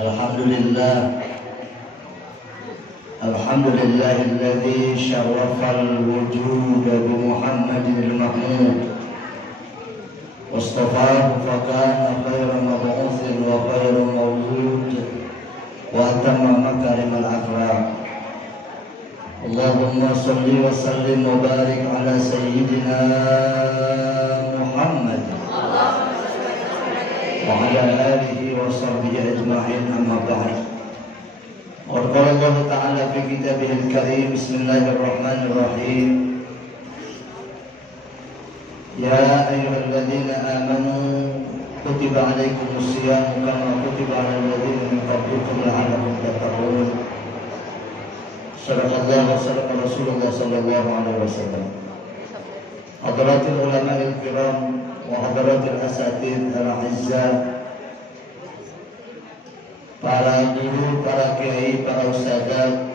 Alhamdulillah, alhamdulillahilladzi syarrafal wujud bi Muhammadil Mahmud wastafahu fakana khairan mab'utsin wa khairan mawlud wa atamma makarimal akhlaq. Allahumma salli wa sallim wa barik ala sayyidina Muhammad wa ala alihi wa sahbihi ajma'in, amma ba'd. Qala Allah Ta'ala fi kitabihil karim, bismillahirrahmanirrahim. Ya ayyuhalladzina amanu kutiba alaikumus siyam kama kutiba alal ladzina min qablikum la'allakum tattaqun. Sadaqallahu wa sadaqa Rasulullah sallallahu alaihi wasallam. Hadratul ulama'il kiram wa hadratul asatidz al-izzah, para guru, para kiai, para ustadzah,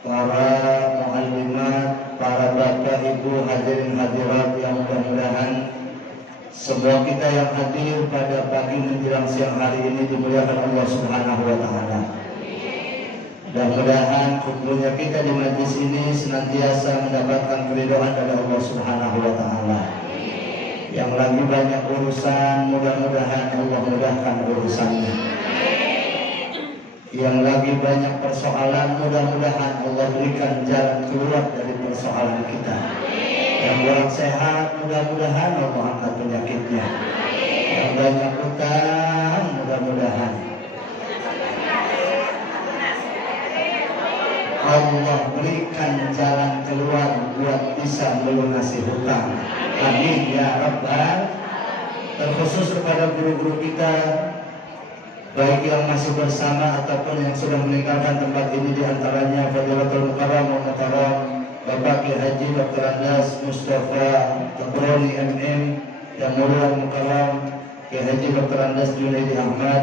para muallimat, para bapak, ibu, hadirin hadirat yang mudah-mudahan semua kita yang hadir pada pagi menjelang siang hari ini dimuliakan Allah Subhanahu wa Ta'ala. Dan mudah-mudahan kumpulnya kita di majlis ini senantiasa mendapatkan keridhaan dari Allah Subhanahu wa Ta'ala. Yang lagi banyak urusan, mudah-mudahan Allah mudahkan urusannya. Yang lagi banyak persoalan, mudah-mudahan Allah berikan jalan keluar dari persoalan kita. Yang kurang sehat, mudah-mudahan Allah angkat penyakitnya. Yang banyak utang, mudah-mudahan Allah berikan jalan keluar buat bisa melunasi hutang. Amin ya Rabbal. Terkhusus kepada guru-guru kita, baik yang masih bersama ataupun yang sudah meninggalkan tempat ini, diantaranya Fadilatul Mukarram wa Mukarram Bapak Kiai Haji Dr. Andas Mustafa Tabrani MM, yang mulia Mukarram Kiai Haji Dr. Andas Junaidi Ahmad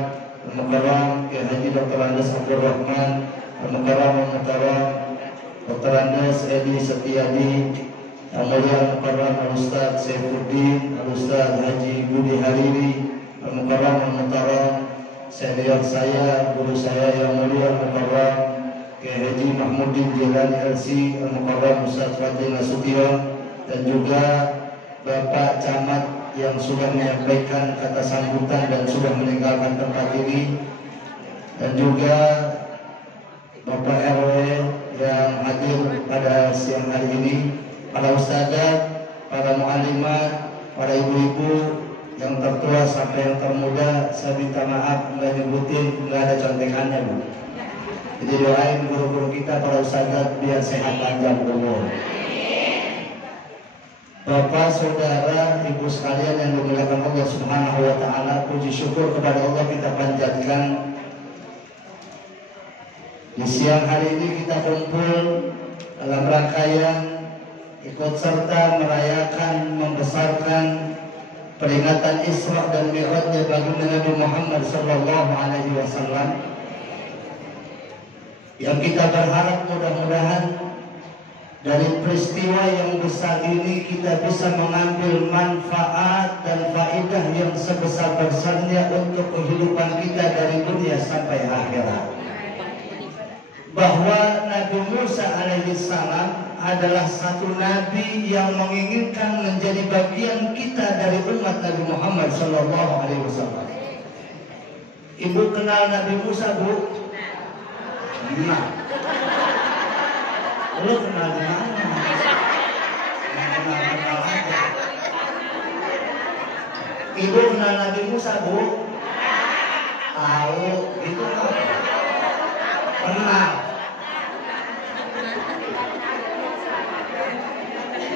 Mukarram, Kiai Haji Dr. Andas Abdul Rahman Mukarram wa Mukarram Dr. Andas Edi Setiadi, yang mulia Mukarram Al-Ustaz Saifuddin Al-Ustaz Haji Budi Hariri Mukarram wa Mukarram senior saya, guru saya yang mulia Mukarram Kiai Haji Mahmudin Jilani LC Mukarram Ustaz Fadil Nasution, dan juga Bapak Camat yang sudah menyampaikan kata sambutan dan sudah meninggalkan tempat ini, dan juga Bapak RW yang hadir pada siang hari ini, para ustadzah, para muallimat, para ibu-ibu yang tertua sampai yang termuda. Saya minta maaf nggak nyebutin, nggak ada contekannya Bu. Jadi doain guru-guru kita, para ustadzah biar sehat panjang umur. Bapak, saudara, ibu sekalian yang dimuliakan Allah Subhanahu wa Ta'ala, puji syukur kepada Allah kita panjatkan. Di siang hari ini kita kumpul dalam rangkaian ikut serta merayakan, membesarkan peringatan Isra dan Mi'rajnya baginda Nabi Muhammad sallallahu alaihi wasallam, yang kita berharap mudah-mudahan dari peristiwa yang besar ini kita bisa mengambil manfaat dan faedah yang sebesar-besarnya untuk kehidupan kita dari dunia sampai akhirat. Bahwa Nabi Musa alaihi salam adalah satu nabi yang menginginkan menjadi bagian kita dari umat Nabi Muhammad sallallahu alaihi wasallam. Ibu kenal Nabi Musa, Bu? Kenal. Lu kenal di mana? Kenal aja. Ibu kenal Nabi Musa, Bu? Tahu gitu kan? Kenal.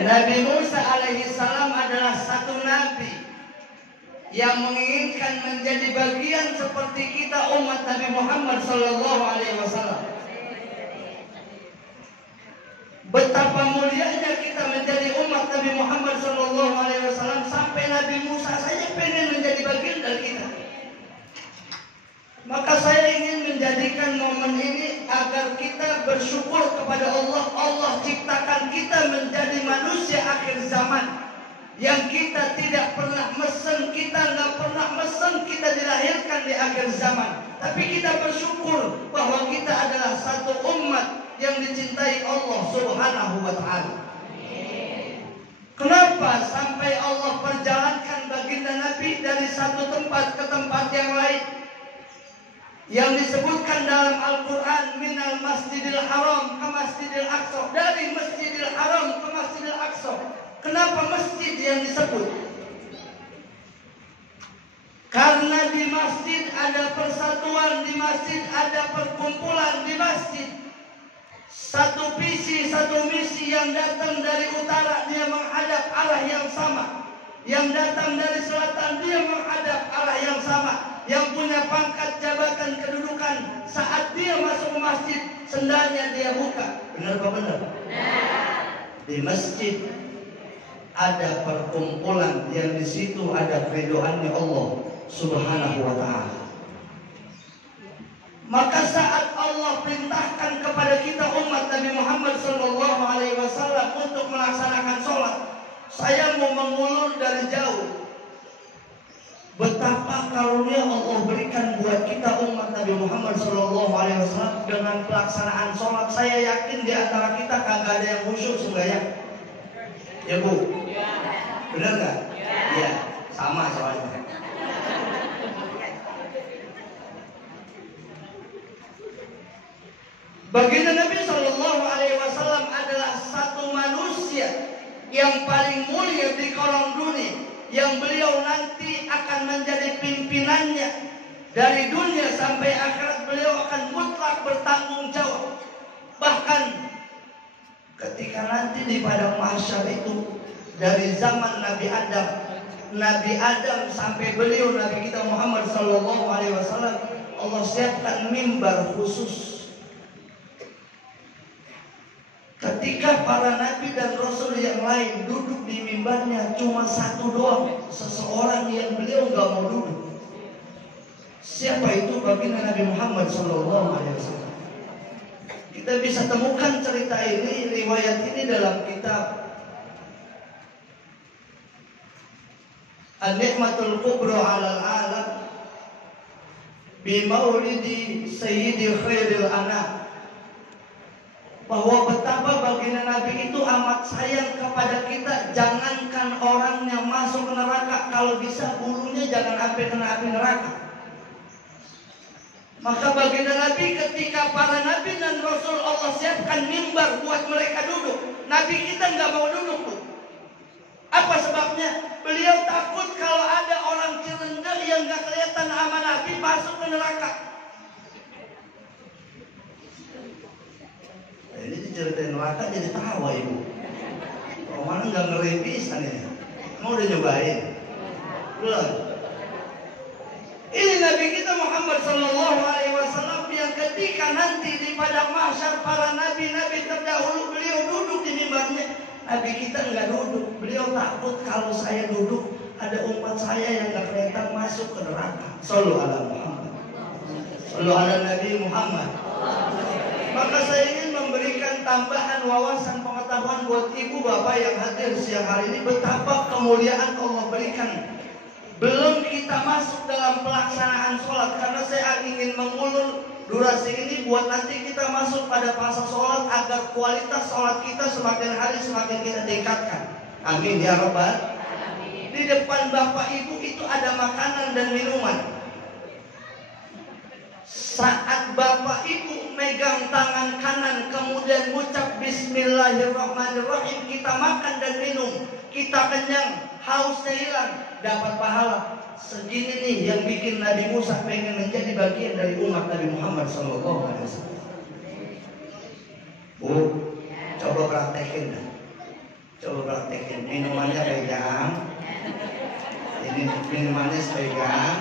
Nabi Musa alaihi salam adalah satu nabi yang menginginkan menjadi bagian seperti kita umat Nabi Muhammad sallallahu alaihi wasallam. Betapa mulianya kita menjadi umat Nabi Muhammad sallallahu alaihi wasallam sampai Nabi Musa saja pengen menjadi bagian dari kita. Maka saya ingin menjadikan momen ini agar kita bersyukur kepada Allah. Allah ciptakan kita menjadi manusia akhir zaman, yang kita tidak pernah mesen, kita nggak pernah mesen kita dilahirkan di akhir zaman. tapi kita bersyukur bahwa kita adalah satu umat yang dicintai Allah Subhanahu wa ta'ala. Kenapa sampai Allah perjalankan baginda Nabi dari satu tempat ke tempat yang lain? Yang disebutkan dalam Al-Quran, minal masjidil haram ke masjidil aqsa, dari masjidil haram ke masjidil aqsa. Kenapa masjid yang disebut? Karena di masjid ada persatuan, di masjid ada perkumpulan, di masjid satu visi, satu misi. Yang datang dari utara dia menghadap arah yang sama, yang datang dari selatan dia menghadap arah yang sama. Yang punya pangkat, jabatan, kedudukan, saat dia masuk ke masjid sendalnya dia buka. Benar apa benar? Di masjid ada perkumpulan yang di situ ada keridhaannya Allah Subhanahu wa ta'ala. Maka saat Allah perintahkan kepada kita umat Nabi Muhammad SAW untuk melaksanakan sholat, saya mau mengulur dari jauh betapa karunia Allah berikan buat kita umat Nabi Muhammad SAW dengan pelaksanaan sholat. Saya yakin di antara kita kagak ada yang khusyuk sembahyang. Ya Bu? Benar nggak? Iya, sama soalnya. Baginda Nabi SAW adalah satu manusia yang paling mulia di kolong dunia, yang beliau nanti akan menjadi pimpinannya dari dunia sampai akhirat. Beliau akan mutlak bertanggung jawab. Bahkan ketika nanti di padang mahsyar itu, dari zaman Nabi Adam sampai beliau Nabi kita Muhammad SAW, Allah siapkan mimbar khusus. Ketika para nabi dan rasul yang lain duduk di mimbarnya cuma satu doang, seseorang yang beliau nggak mau duduk. Siapa itu? Baginda Nabi Muhammad SAW. Kita bisa temukan cerita ini, riwayat ini dalam kitab An-Ni'matul Kubra 'alal Alam bi Maulidi Sayyidi Khairil Anam, bahwa betapa baginda Nabi itu amat sayang kepada kita. Jangankan orangnya masuk ke neraka, kalau bisa bulunya jangan sampai kena api neraka. Maka baginda Nabi, ketika para nabi dan rasul Allah siapkan mimbar buat mereka duduk, Nabi kita nggak mau duduk, Bu. Apa sebabnya? Beliau takut kalau ada orang cirendah yang nggak kelihatan sama Nabi masuk ke neraka. Ini diceritain neraka jadi tawa Ibu. Kalau mana nggak ngeri pisan ini. Mau udah nyobain? Belum. Ini Nabi kita Muhammad SAW yang ketika nanti di padang mahsyar para nabi-nabi terdahulu beliau duduk di mimbarnya, Nabi kita nggak duduk. Beliau takut kalau saya duduk ada umat saya yang nggak kelihatan masuk ke neraka. Shallu ala Muhammad. Shallu ala Nabi Muhammad. Maka saya ingin memberikan tambahan wawasan pengetahuan buat ibu bapak yang hadir siang hari ini, betapa kemuliaan Allah berikan. Belum kita masuk dalam pelaksanaan sholat, karena saya ingin mengulur durasi ini buat nanti kita masuk pada fase sholat agar kualitas sholat kita semakin hari semakin kita tingkatkan. Amin ya Rabbal. Di depan bapak ibu itu ada makanan dan minuman. Saat bapak ibu megang tangan kanan kemudian ucap Bismillahirrahmanirrahim, kita makan dan minum, kita kenyang, hausnya hilang, dapat pahala. Segini nih yang bikin Nabi Musa pengen menjadi bagian dari umat Nabi Muhammad SAW. Bu, coba praktekin dah. Coba praktekin. Minumannya pegang. Ini minumannya pegang.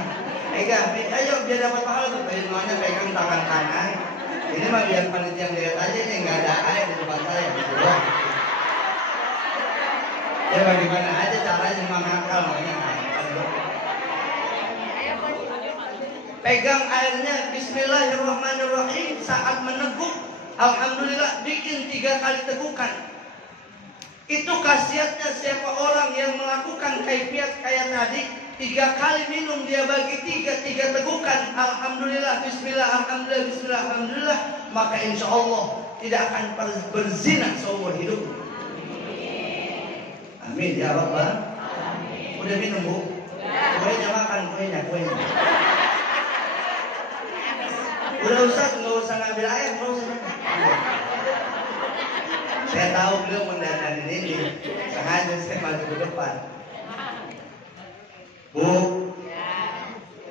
Pegang, ayo biar dapat pahala tuh. Minumannya pegang tangan kanan. Ini mah biar panitia lihat aja nih, nggak ada air di tempat saya. Gitu doang. Ya bagaimana aja caranya mengakal makanya. Pegang airnya, Bismillahirrahmanirrahim. Saat meneguk, alhamdulillah, bikin 3 kali tegukan. Itu khasiatnya siapa orang yang melakukan kaifiat kayak tadi, 3 kali minum dia bagi 3 tegukan, alhamdulillah, bismillah, alhamdulillah, bismillah, alhamdulillah, maka insya Allah tidak akan berzina seumur hidup. Amin ya Rabbal. Udah minum Bu? Kuenya makan, kuenya. Udah Ustaz, nggak usah ngambil air, nggak usah. Saya tahu beliau mendandanin ini, sengaja saya maju ke depan. Bu,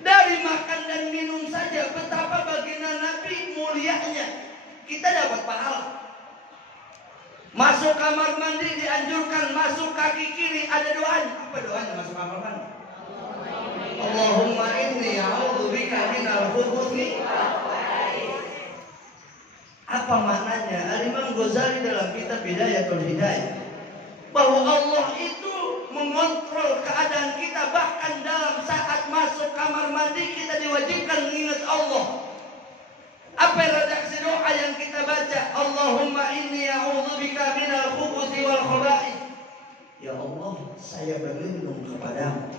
dari makan dan minum saja betapa baginda Nabi mulianya. Kita dapat pahala. Masuk kamar mandi dianjurkan masuk kaki kiri, ada doanya. Apa doanya masuk kamar mandi? Allahumma inni a'udzubika minal khubuthi. Apa maknanya? Al-Imam Ghazali dalam kitab Bidayatul Hidayah bahwa Allah itu mengontrol keadaan kita, bahkan dalam saat masuk kamar mandi kita diwajibkan mengingat Allah. Apa redaksi doa yang kita baca? Allahumma inni a'udzubika minal khubuthi wal khaba'ith. Ya Allah, saya berlindung kepadamu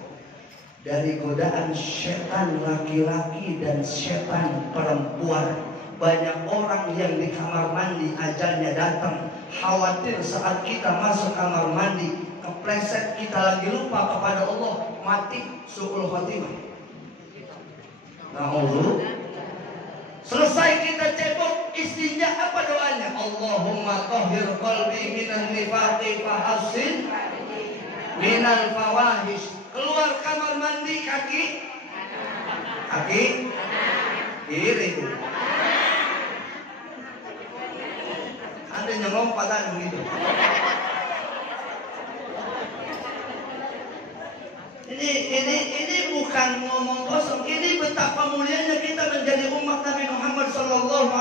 dari godaan setan laki-laki dan setan perempuan. Banyak orang yang di kamar mandi ajalnya datang, khawatir saat kita masuk kamar mandi kepleset, kita lagi lupa kepada Allah, mati su'ul khatimah. Na'udzu. Selesai kita cebok, istinja, apa doanya? Allahumma tahhir qalbi minan nifaqi fahassin minal fawahish. Keluar kamar mandi kaki kiri. Ada yang lompatan begitu. Ini bukan ngomong kosong. Ini betapa mulianya kita menjadi umat Nabi Muhammad SAW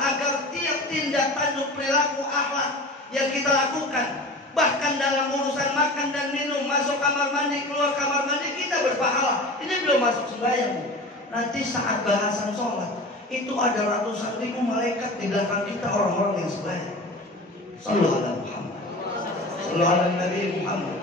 agar tiap tindak tanduk perilaku akhlak yang kita lakukan, bahkan dalam urusan makan dan minum, masuk kamar mandi, keluar kamar mandi, kita berpahala. Ini belum masuk sembahyang. Nanti saat bahasan sholat itu ada ratusan ribu malaikat di belakang kita, orang-orang yang sembahyang. Sallallahu alaihi Muhammad, sallallahu alaihi Nabi Muhammad.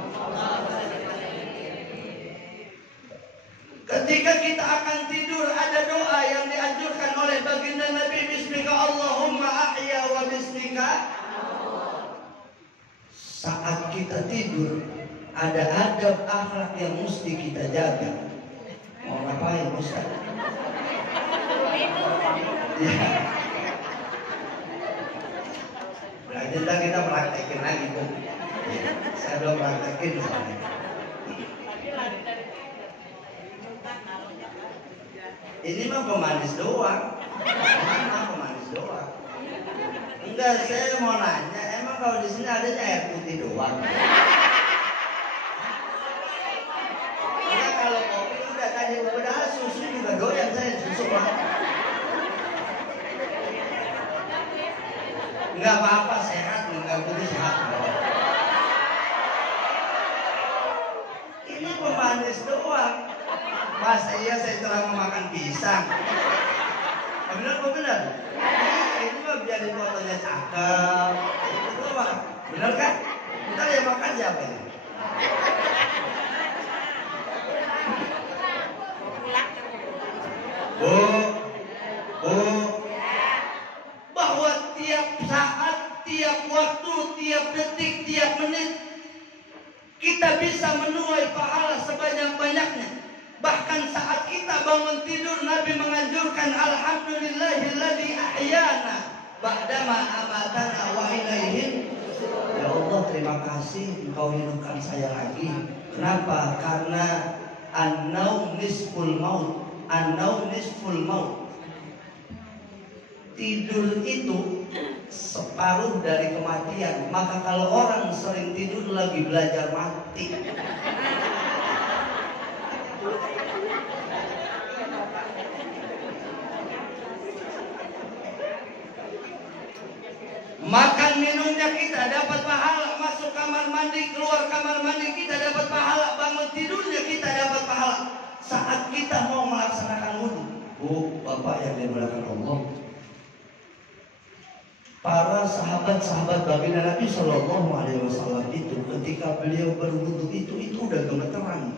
Ketika kita akan tidur, ada doa yang dianjurkan oleh baginda Nabi, bismika Allahumma ahya wa bismika. Saat kita tidur, ada adab akhlak yang mesti kita jaga. Mau ngapain Ustaz? Ya. Berarti kita praktekin lagi Bu. Saya belum praktekin soalnya. Ini mah pemanis doang. Enggak, saya mau nanya, emang kalau di sini adanya air putih doang? Ya kalau kopi udah tadi udah, susu juga doyan saya, susu lah. Enggak apa-apa, sehat, enggak putih sehat. Ini pemanis doang. Mas, iya saya terang makan pisang. Benar kok benar? Ini mah biar fotonya cakep. Itu mah benar kan? Ntar yang makan siapa ini? Bu, bahwa tiap saat, tiap waktu, tiap detik, tiap menit kita bisa menuai pahala sebanyak-banyaknya. Bahkan saat kita bangun tidur, Nabi menganjurkan alhamdulillahilladzi ahyana ba'dama amatana wa ilaihi. Ya Allah, terima kasih Engkau hidupkan saya lagi. Kenapa? Karena an-naum nisful maut. An-naum nisful maut. Tidur itu separuh dari kematian. Maka kalau orang sering tidur lagi belajar mati. Makan minumnya kita dapat pahala, masuk kamar mandi, keluar kamar mandi kita dapat pahala, bangun tidurnya kita dapat pahala. Saat kita mau melaksanakan wudu, Bu, Bapak yang dimuliakan Allah, para sahabat-sahabat baginda Nabi SAW itu ketika beliau berwudu itu udah gemeteran.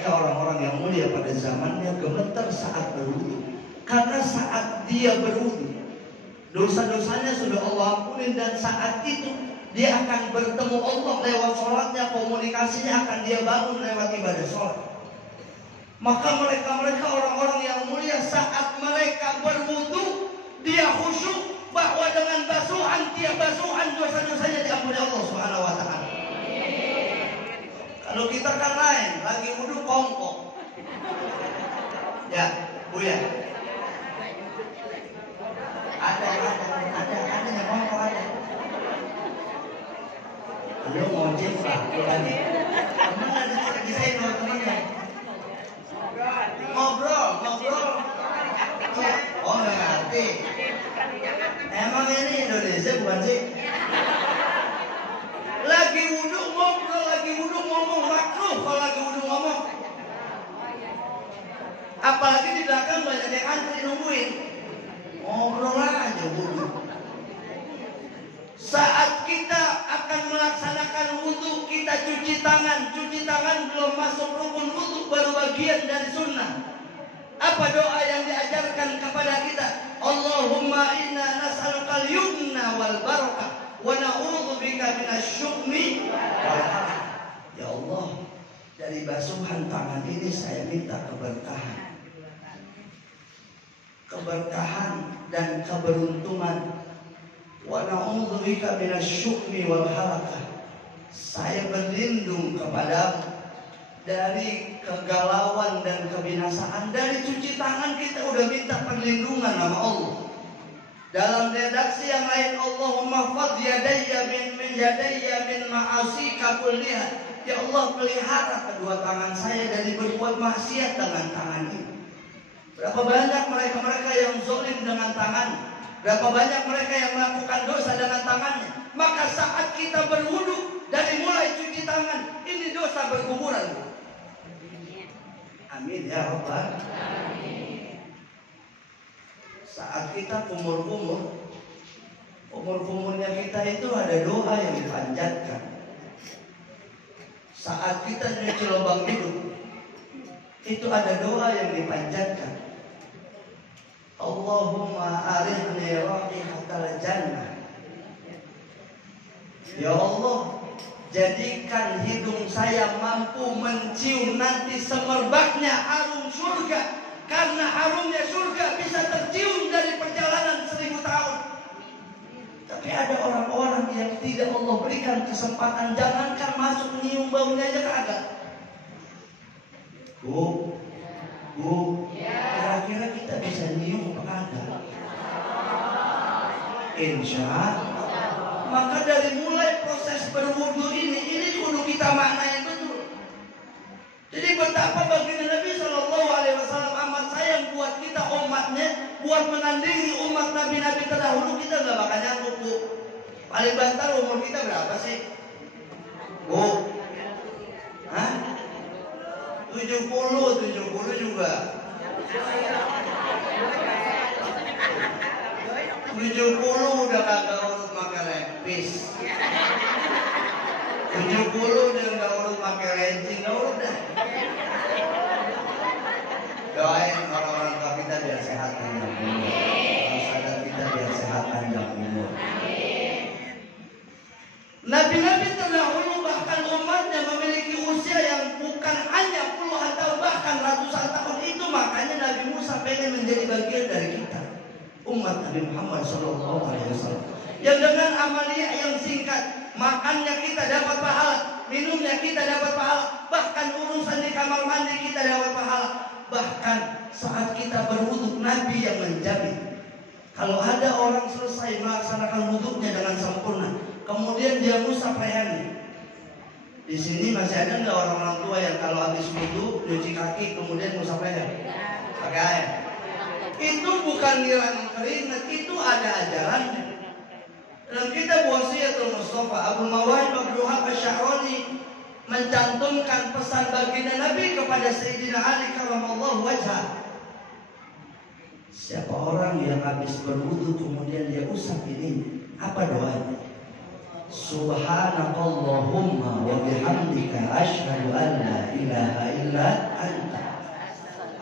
mereka orang-orang yang mulia pada zamannya gemetar saat berwudu. Karena saat dia berwudu, dosa-dosanya sudah Allah ampuni, dan saat itu dia akan bertemu Allah lewat sholatnya, komunikasinya akan dia bangun lewat ibadah sholat. Maka mereka orang-orang yang mulia saat mereka berwudu, dia khusyuk bahwa dengan basuhan tiap basuhan dosa-dosanya diampuni Allah Subhanahu wa taala. Kalau kita kan lain, lagi wudu kongkong. Ya, Buya. Ada yang kongkong ada. Lu ngojek lah, bukan? Temen ada lagi saya sama temennya. Ngobrol. Ya. Oh nggak ngerti. Emang ini Indonesia bukan sih? Lagi wudhu ngobrol, lagi wudhu ngomong, makruh kalau lagi wudhu ngomong. Apalagi di belakang banyak yang antri nungguin. Ngobrol aja wudhu. Saat kita akan melaksanakan wudhu, kita cuci tangan. Cuci tangan belum masuk rukun wudhu, baru bagian dari sunnah. Apa doa yang diajarkan kepada kita? Allahumma inna nas'alukal yumna wal barakah wa na'udzubika minasyukmi wal haram. Ya Allah, dari basuhan tangan ini saya minta keberkahan. Keberkahan dan keberuntungan. Wa na'udzubika minasyukmi wal harakah. Saya berlindung kepadamu dari kegalauan dan kebinasaan. Dari cuci tangan kita udah minta perlindungan sama Allah. Dalam redaksi yang lain, Allahumma fadh yadayya min ma'asika kulliha. Ya Allah, pelihara kedua tangan saya dari berbuat maksiat dengan tangan ini. Berapa banyak mereka yang zalim dengan tangan, berapa banyak mereka yang melakukan dosa dengan tangannya. Maka saat kita berwudu, dari mulai cuci tangan, ini dosa berkuburan. Amin ya Rabbal. Saat kita kumur-kumurnya kita itu ada doa yang dipanjatkan. Saat kita nyuci lubang hidung, itu ada doa yang dipanjatkan. Allahumma arihni raihatal jannah. Ya Allah, jadikan hidung saya mampu mencium nanti semerbaknya harum surga. Karena harumnya surga bisa tercium dari perjalanan 1000 tahun. Tapi ada orang-orang yang tidak Allah berikan kesempatan. Jangankan masuk nyium baunya aja kagak. Bu, kira-kira kita bisa nyium apa kagak? Insya Allah. Maka dari mulai proses berwudu ini kudu kita maknai betul. Jadi betapa baginda Nabi SAW amat sayang buat kita umatnya, buat menandingi umat nabi-nabi terdahulu. Kita nggak bakal nyangkut, Bu. Paling bantar umur kita berapa sih, Bu? Hah? 70 juga. 70 udah kagak urut pakai lepis. 70 udah nggak urut pakai lenci, nggak urut dah. Doain orang-orang tua kita biar sehat panjang umur. Saudara kita biar sehat panjang umur. Nabi-nabi terdahulu bahkan umatnya memiliki usia yang bukan hanya puluhan tahun, bahkan ratusan tahun. Itu makanya Nabi Musa pengen menjadi bagian dari kita, umat Nabi Muhammad SAW. Yang dengan amaliyah yang singkat, makannya kita dapat pahala, minumnya kita dapat pahala, bahkan urusan di kamar mandi kita dapat pahala. Bahkan saat kita berwudu, Nabi yang menjamin kalau ada orang selesai melaksanakan wuduknya dengan sempurna, kemudian dia ngusap lehernya. Di sini masih ada nggak orang-orang tua yang kalau habis wudu cuci kaki kemudian ngusap leher pakai air? Itu bukan ngilang keringat, itu ada ajarannya. Dalam kitab Wasiyatul Mustafa, Abu Mawahib Abdul Wahab Asy-Sya'rani mencantumkan pesan baginda Nabi kepada Sayyidina Ali karramallahu wajhah. Siapa orang yang habis berwudu kemudian dia usap ini, apa doanya? Subhanakallahumma wa bihamdika asyhadu an la ilaha illa anta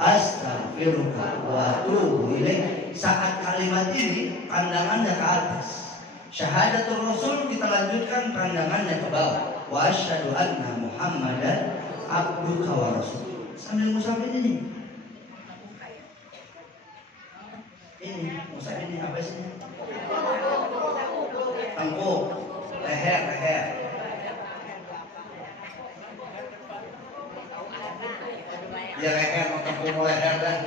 astaghfiruka wa atubu ilaik. Saat kalimat ini pandangannya ke atas. Syahadatul Rasul kita lanjutkan pandangannya ke bawah. Wa asyhadu anna Muhammadan abduka wa rasul. Sambil musafir ini. Ini musafir ini apa sih? Tengkuk, leher. Ya leher, tengkuk leher dah.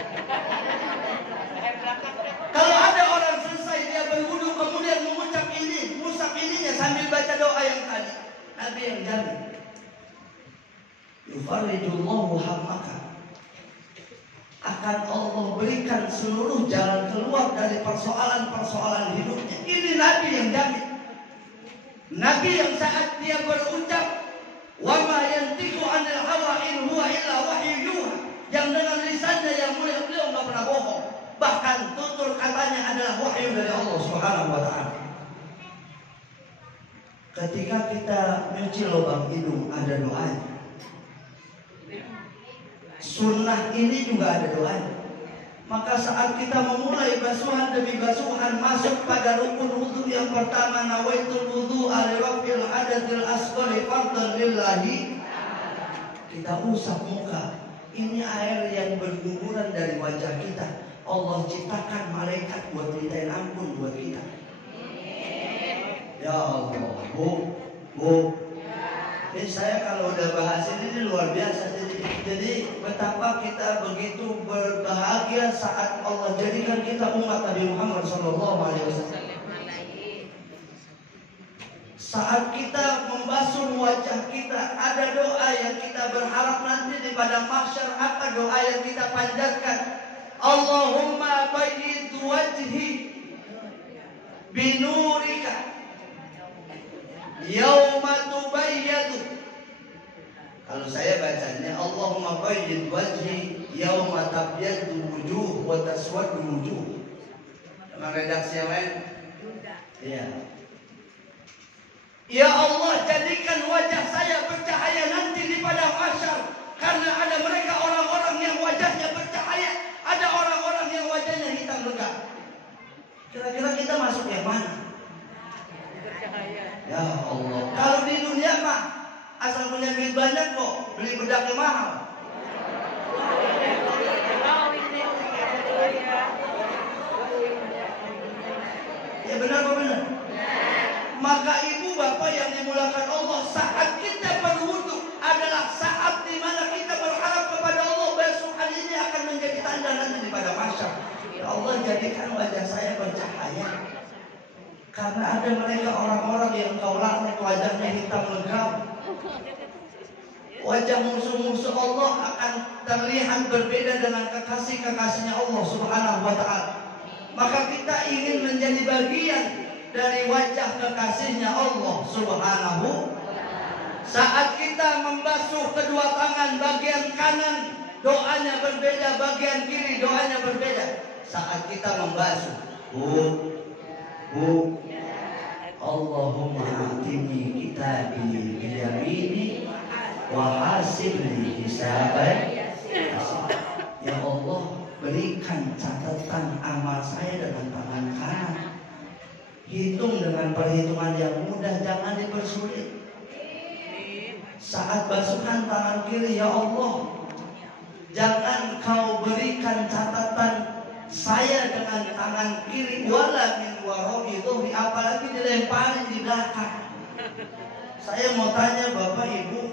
Kalau ada orang selesai dia berwudu kemudian mengucap ini, musaf ininya sambil baca doa yang tadi, Nabi yang jamin. Yufaridullahu hammaka. Akan Allah berikan seluruh jalan keluar dari persoalan-persoalan hidupnya. Ini Nabi yang jamin. Nabi yang saat dia berucap, wa ma yantiqu 'anil hawa in huwa illa wahyu yuha, yang dengan lisannya yang mulia beliau enggak pernah bohong. Bahkan tutur katanya adalah wahyu dari Allah Subhanahu wa taala. Ketika kita nyuci lubang hidung ada doanya. Sunnah ini juga ada doanya. Maka saat kita memulai basuhan demi basuhan masuk pada rukun wudu yang pertama, nawaitul wudu li raf'il hadatsil asghari fardhan lillahi, kita usap muka. Ini air yang berguguran dari wajah kita. Allah ciptakan malaikat buat mintain ampun buat kita. Ya Allah, Bu. Ini saya kalau udah bahas ini luar biasa. Jadi betapa kita begitu berbahagia saat Allah jadikan kita umat Nabi Muhammad SAW. Saat kita membasuh wajah kita, ada doa yang kita berharap nanti di padang mahsyar. Apa doa yang kita panjatkan? Allahumma bayyid wajhi binurika yauma tubayyadu. Kalau saya bacanya Allahumma bayyid wajhi yauma tabyaddu wujuh wa taswaddu wujuh. Dengan redaksi yang lain? Iya. Ya Allah, jadikan wajah saya bercahaya nanti di padang mahsyar. Karena ada mereka orang-orang yang wajahnya bercahaya, ada orang-orang yang wajahnya hitam legam. Kira-kira kita masuk yang mana? Ya Allah. Kalau di dunia mah asal punya duit banyak kok beli bedak yang mahal. Ya benar apa benar? Maka ibu bapak yang dimulakan Allah, saat kita berwudu adalah saat di mana kita berharap kepada Allah basuhan ini akan menjadi tanda nanti di padang mahsyar. Ya Allah, jadikan wajah saya bercahaya. Karena ada mereka orang-orang yang kau laknat wajahnya hitam legam. Wajah musuh-musuh Allah akan terlihat berbeda dengan kekasih-kekasihnya Allah Subhanahu wa ta'ala. Maka kita ingin menjadi bagian dari wajah kekasihnya Allah Subhanahu. Saat kita membasuh kedua tangan, bagian kanan doanya berbeda, bagian kiri doanya berbeda. Saat kita membasuh, Allahumma atini kitabi biyamini wa hasibni hisaban. Ya Allah, berikan catatan amal saya dengan tangan kanan. Hitung dengan perhitungan yang mudah, jangan dipersulit. Saat basuhan tangan kiri, ya Allah, jangan kau berikan catatan saya dengan tangan kiri wala min wara'i dhuhri, apalagi dilemparin di belakang. Saya mau tanya Bapak Ibu,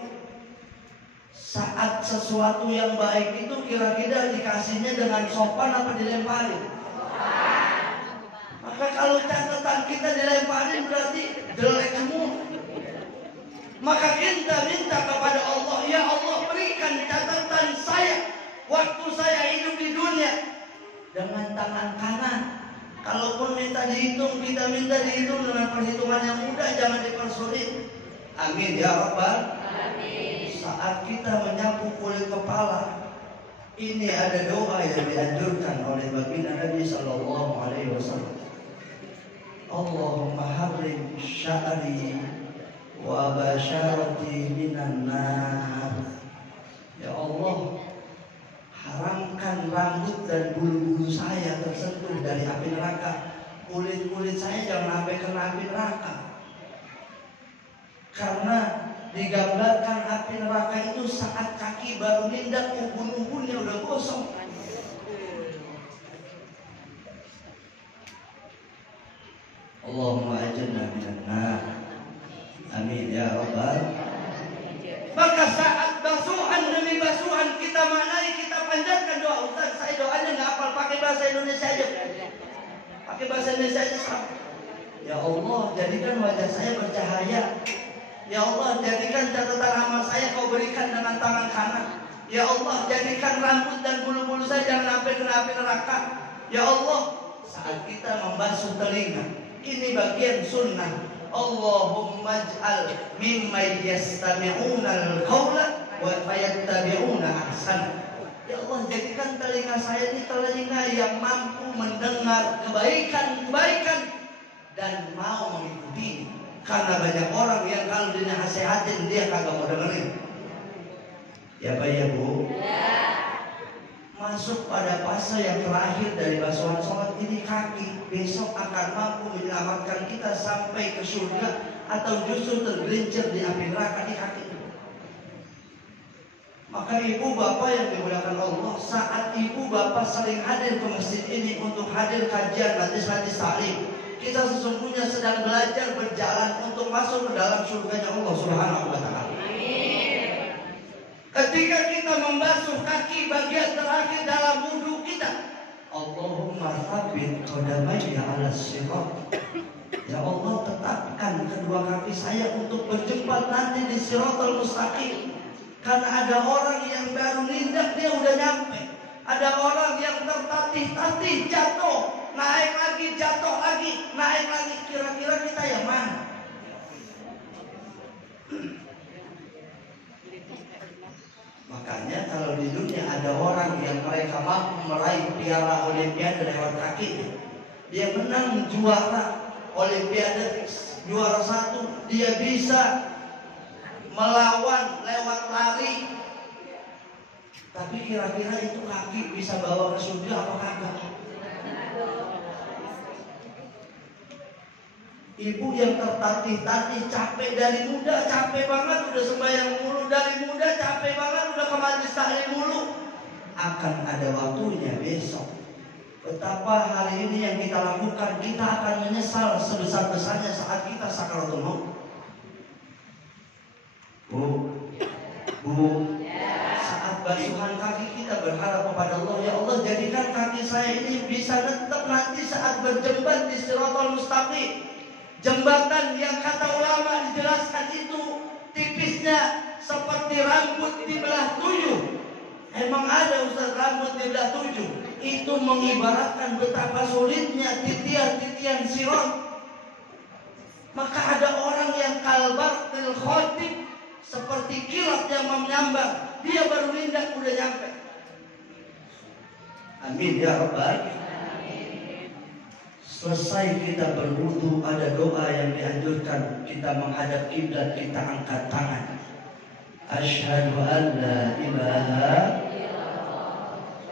saat sesuatu yang baik itu kira-kira dikasihnya dengan sopan apa dilemparin? Maka kalau catatan kita dilemparin berarti jelek semua. Maka kita minta kepada Allah, ya Allah, berikan catatan saya waktu saya hidup di dunia dengan tangan kanan. Kalaupun minta dihitung, kita minta dihitung dengan perhitungan yang mudah, jangan dipersulit. Amin ya Rabbal. Saat kita menyapu kulit kepala, ini ada doa yang dianjurkan oleh baginda Nabi Sallallahu Alaihi Wasallam. Allahumma hablim sya'ri basharati minan nar. Ya Allah, haramkan rambut dan bulu-bulu saya tersentuh dari api neraka. Kulit-kulit saya jangan sampai kena api neraka. Karena digambarkan api neraka itu saat kaki baru nindak, ubun-ubunnya udah gosong. Allahumma ajirna minan nar. Amin ya rabbal. Maka saat basuhan demi basuhan kita maknai, kita panjatkan doa. Ustaz, saya doanya nggak hafal, pakai bahasa Indonesia aja. Pakai bahasa Indonesia aja sama. Ya Allah, jadikan wajah saya bercahaya. Ya Allah, jadikan catatan amal saya kau berikan dengan tangan kanan. Ya Allah, jadikan rambut dan bulu-bulu saya jangan sampai kena api neraka. Ya Allah, saat kita membasuh telinga, ini bagian sunnah. Allahumma ij'al mimman yastami'una al-qawla wa fayattabi'una ahsana. Ya Allah, jadikan telinga saya ini telinga yang mampu mendengar kebaikan-kebaikan dan mau mengikuti. Karena banyak orang yang kalau dinasihatin dia kagak mau dengerin. Ya Pak ya Bu. Ya. Masuk pada fase yang terakhir dari basuhan sholat ini kaki. Besok akan mampu menyelamatkan kita sampai ke surga atau justru tergelincir di api neraka di kaki. Maka ibu bapak yang dimuliakan Allah, saat ibu bapak sering hadir ke masjid ini untuk hadir kajian hadis-hadis taklim, kita sesungguhnya sedang belajar berjalan untuk masuk ke dalam surganya Allah Subhanahu wa Ta'ala. Ketika kita membasuh kaki bagian terakhir dalam wudhu kita, Allahumma tsabbit qadamayya 'ala sirat. Ya Allah, tetapkan kedua kaki saya untuk berjumpa nanti di Siratal Mustaqim. Karena ada orang yang baru nindak dia udah nyampe. Ada orang yang tertatih-tatih jatuh, naik lagi, jatuh lagi, naik lagi. Kira-kira kita yang mana? Makanya kalau di dunia ada orang yang mereka mampu meraih piala Olimpiade lewat kaki, dia menang juara Olimpiade, juara 1, dia bisa melawan lewat lari. Tapi kira-kira itu kaki bisa bawa ke surga apa kagak? Ibu yang tertatih-tatih, capek dari muda, capek banget udah sembahyang mulu, dari muda capek banget udah ke majelis taklim mulu. Akan ada waktunya besok. Betapa hari ini yang kita lakukan, kita akan menyesal sebesar-besarnya saat kita sakaratul maut. Bu, saat basuhan kaki kita berharap kepada Allah, ya Allah jadikan kaki saya ini bisa tetap nanti saat berjembat di Siratal Mustaqim. Jembatan yang kata ulama dijelaskan itu tipisnya seperti rambut dibelah 7. Emang ada Ustaz rambut dibelah 7? Itu mengibaratkan betapa sulitnya titian-titian sirat. Maka ada orang yang kalbartil khotib, seperti kilat yang menyambar, dia baru nindak udah nyampe. Amin ya rabbal. Selesai kita berwudu, ada doa yang dianjurkan. Kita menghadap kiblat, kita angkat tangan. Asyhadu an la ilaha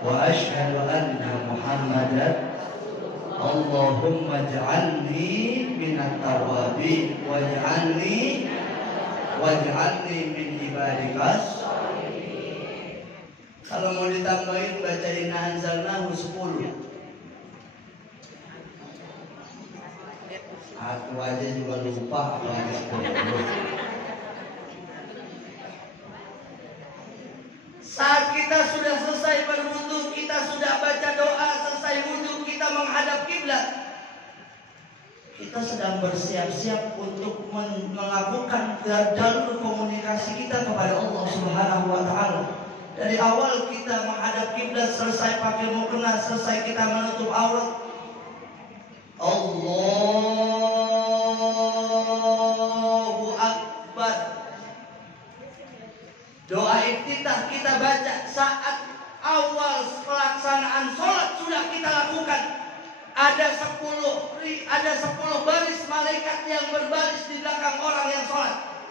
wa asyhadu anna Muhammadan. Allahumma ij'alni minat tawabin waj'alni min ibadikas. Kalau mau ditambahin baca inna anzalnahu 10. Aku aja juga lupa. Saat kita sudah selesai berwudu, kita sudah baca doa, selesai wudu, kita menghadap kiblat. Kita sedang bersiap-siap untuk melakukan jalur komunikasi kita kepada Allah Subhanahu wa Ta'ala. Dari awal kita menghadap kiblat, selesai pakai mukena, selesai kita menutup aurat. Allahu Akbar. Doa iftitah kita baca saat awal pelaksanaan sholat sudah kita lakukan. Ada 10 baris malaikat yang berbaris di belakang orang yang sholat.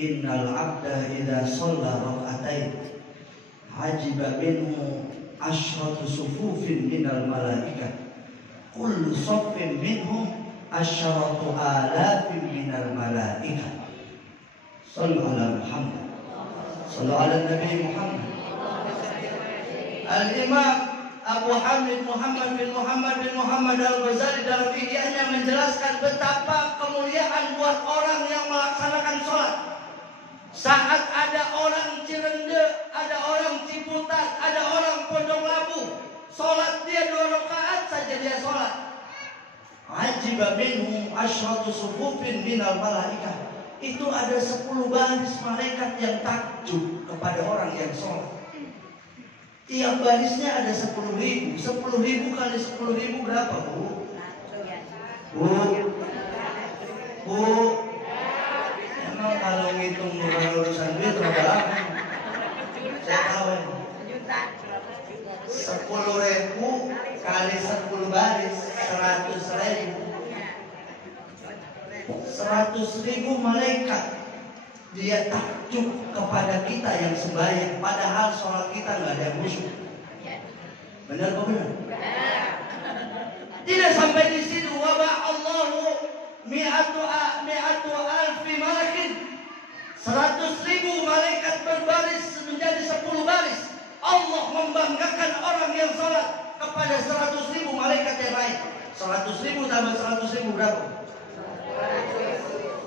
Innal abda idza shalla rak'atain hajiba minhu asyratu sufufin minal malaikah kullu saffin minhum asyratu alafin minal malaikah. Sallu ala Muhammad, sallu ala Nabi Muhammad. Al-Imam Abu Hamid Muhammad bin Muhammad Al-Ghazali dalam fiqhnya menjelaskan betapa kemuliaan buat orang yang melaksanakan sholat. Saat ada orang Cirende, ada orang Ciputat, ada orang Pondok Labu, sholat dia 2 rakaat saja dia sholat. Ajiba minhum asyratu sufufin minal malaikah. Itu ada 10 baris malaikat yang takjub kepada orang yang sholat. Tiap barisnya ada 10.000. 10.000 kali 10.000 berapa, Bu? Bu, emang kalau ngitung bukan urusan duit berapa lama? Saya tahu ya. 10.000 kali 10 baris 100.000. 100.000 malaikat dia takjub kepada kita yang sembahyang, padahal sholat kita nggak ada yang khusyuk. Benar apa benar? Tidak sampai di situ. Wabah Allahu mi'atu alfi malakin. 100.000 malaikat berbaris menjadi 10 baris. Allah membanggakan orang yang sholat kepada 100.000 malaikat yang lain. 100.000 tambah 100.000 berapa?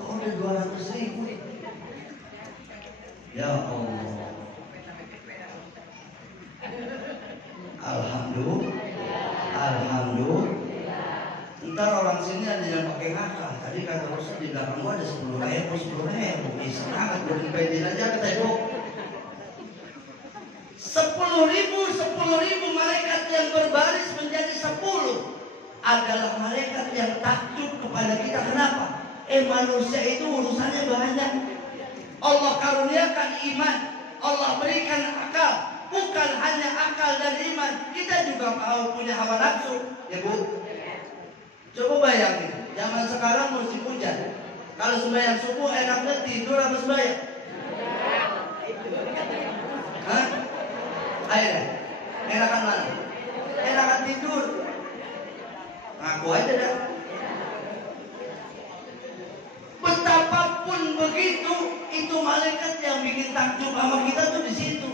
Oh, udah 200.000. Ya Allah. Alhamdulillah. Ntar orang sini ada yang pakai ngakak. Tadi kata Ustaz di belakang gua ada 10.000. Semangat berdipain aja kata Ibu. 10.000 malaikat yang berbaris menjadi 10 adalah malaikat yang takjub kepada kita. Kenapa? Manusia itu urusannya banyak. Allah karuniakan iman, Allah berikan akal, bukan hanya akal dan iman. Kita juga mau punya hawa nafsu, ya Bu. Coba bayangin, zaman sekarang musim hujan. Kalau sembahyang subuh enaknya tidur apa sembahyang? Hah? Ayo, enakan mana? Enakan tidur. Ngaku aja dah. Betapapun begitu, itu malaikat yang bikin takjub sama kita tuh di situ.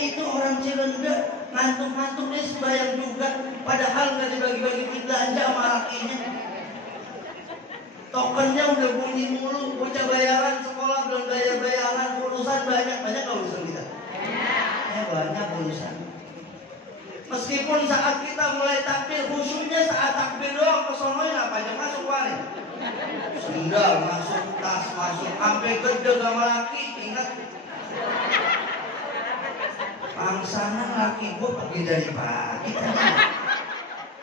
Itu orang Cirende ngantuk-ngantuk dia sembahyang juga, padahal nggak dibagi-bagi duit belanja sama lakinya. Tokennya udah bunyi mulu, bocah bayaran sekolah belum bayar-bayaran, urusan banyak urusan kita. Banyak urusan. Meskipun saat kita mulai takbir, khusyuknya saat takbir doang, kesonoin apa aja masuk wari. Sendal masuk, tas masuk, sampai gede sama laki, ingat. Pangsana laki gua pergi dari pagi.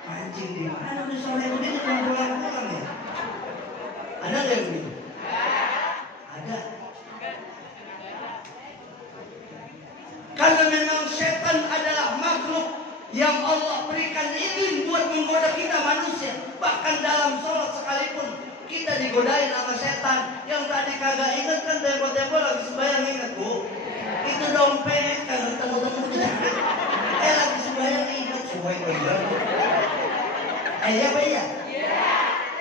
Mancing di mana udah sore ini udah pulang ya? Ada nggak yang begitu? Ada. Karena memang setan adalah makhluk yang Allah berikan izin buat menggoda kita manusia. Bahkan dalam sholat sekalipun kita digodain sama setan. Yang tadi kagak ingat kan tempo-tempo lagi sembahyang, ingat Bu? Itu dompet kagak ketemu-temu sakit. Lagi sembahyang ingat semua itu bilang. Ya Pak ya?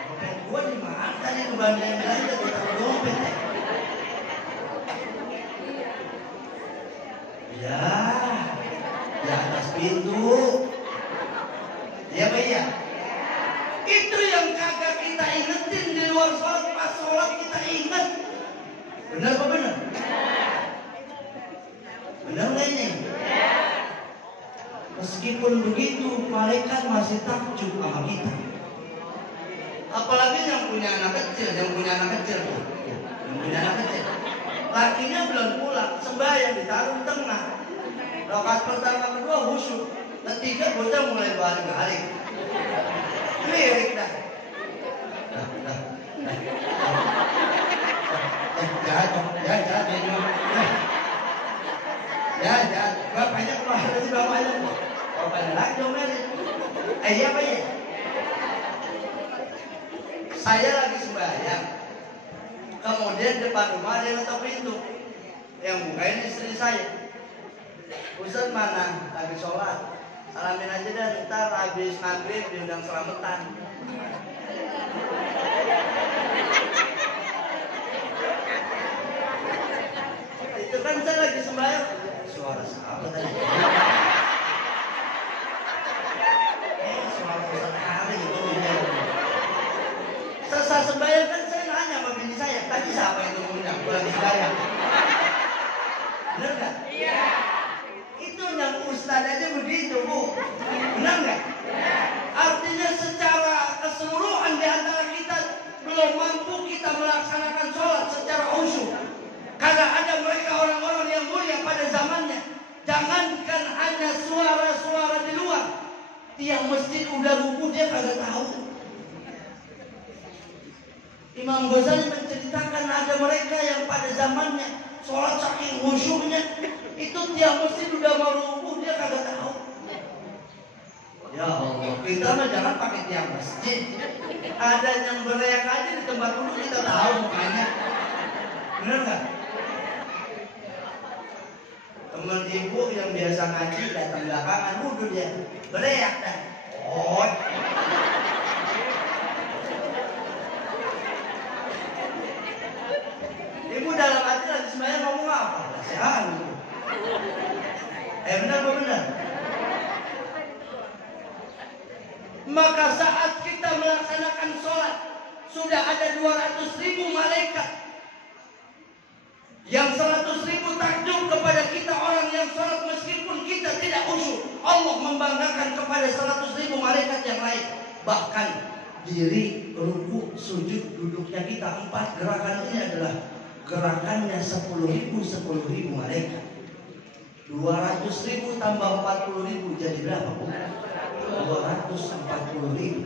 Dompet gua di mana tadi kebanyakan belanja gua taruh dompet ya. Ya, di atas pintu. Ya Pak ya? Itu yang kagak kita ingetin di luar sholat, pas sholat kita ingat. Benar apa benar? Benar nggak ini? Meskipun begitu, malaikat masih takjub sama kita. Apalagi yang punya anak kecil, Yang punya anak kecil. Lakinya belum pulang, sembahyang ditaruh tengah. Rakaat pertama kedua khusyuk, ketiga bocah mulai balik-balik. Lirik dah. Ya, bapaknya keluar dari bapaknya. Bapaknya lagi domelin. Iya Pak ya? Saya lagi sembahyang. Kemudian depan rumah ada yang ngetok pintu. Yang bukain istri saya. Ustaz mana? Lagi sholat. Salamin aja dan ntar habis maghrib diundang selamatan. Itu kan saya lagi sembahyang. Suara siapa tadi? Suara Ustaz Hari itu. Selesai sembahyang kan saya nanya sama bini saya, tadi siapa itu ngundang? Gue lagi sembahyang. Bener gak? Iya. Itu yang Ustaz aja begitu, Bu. Benar nggak? Artinya secara keseluruhan di antara kita belum mampu kita melaksanakan sholat secara khusyuk. Karena ada mereka orang-orang yang mulia pada zamannya. Jangankan hanya suara-suara di luar, tiang masjid udah rubuh dia kagak tahu. Imam Ghazali menceritakan ada mereka yang pada zamannya sholat saking khusyuknya itu tiang masjid udah mau rubuh dia kagak tahu. Ya Allah, kita mah jangan pakai tiang masjid. Ada yang beriak aja di tempat duduk kita tahu mukanya. Bener nggak? Temen ibu yang biasa ngaji datang belakangan wudhu dia beriak dah. Oh. Ibu dalam hati lagi sembahyang ngomong apa? Nasihat. Benar apa benar? Maka saat kita melaksanakan sholat sudah ada 200.000 malaikat yang 100.000 takjub kepada kita orang yang sholat meskipun kita tidak khusyuk. Allah membanggakan kepada 100.000 malaikat yang lain. Bahkan diri, ruku, sujud, duduknya kita 4 gerakan ini adalah gerakannya 10.000 malaikat. 200.000 tambah 40.000 jadi berapa, Bu? 240.000.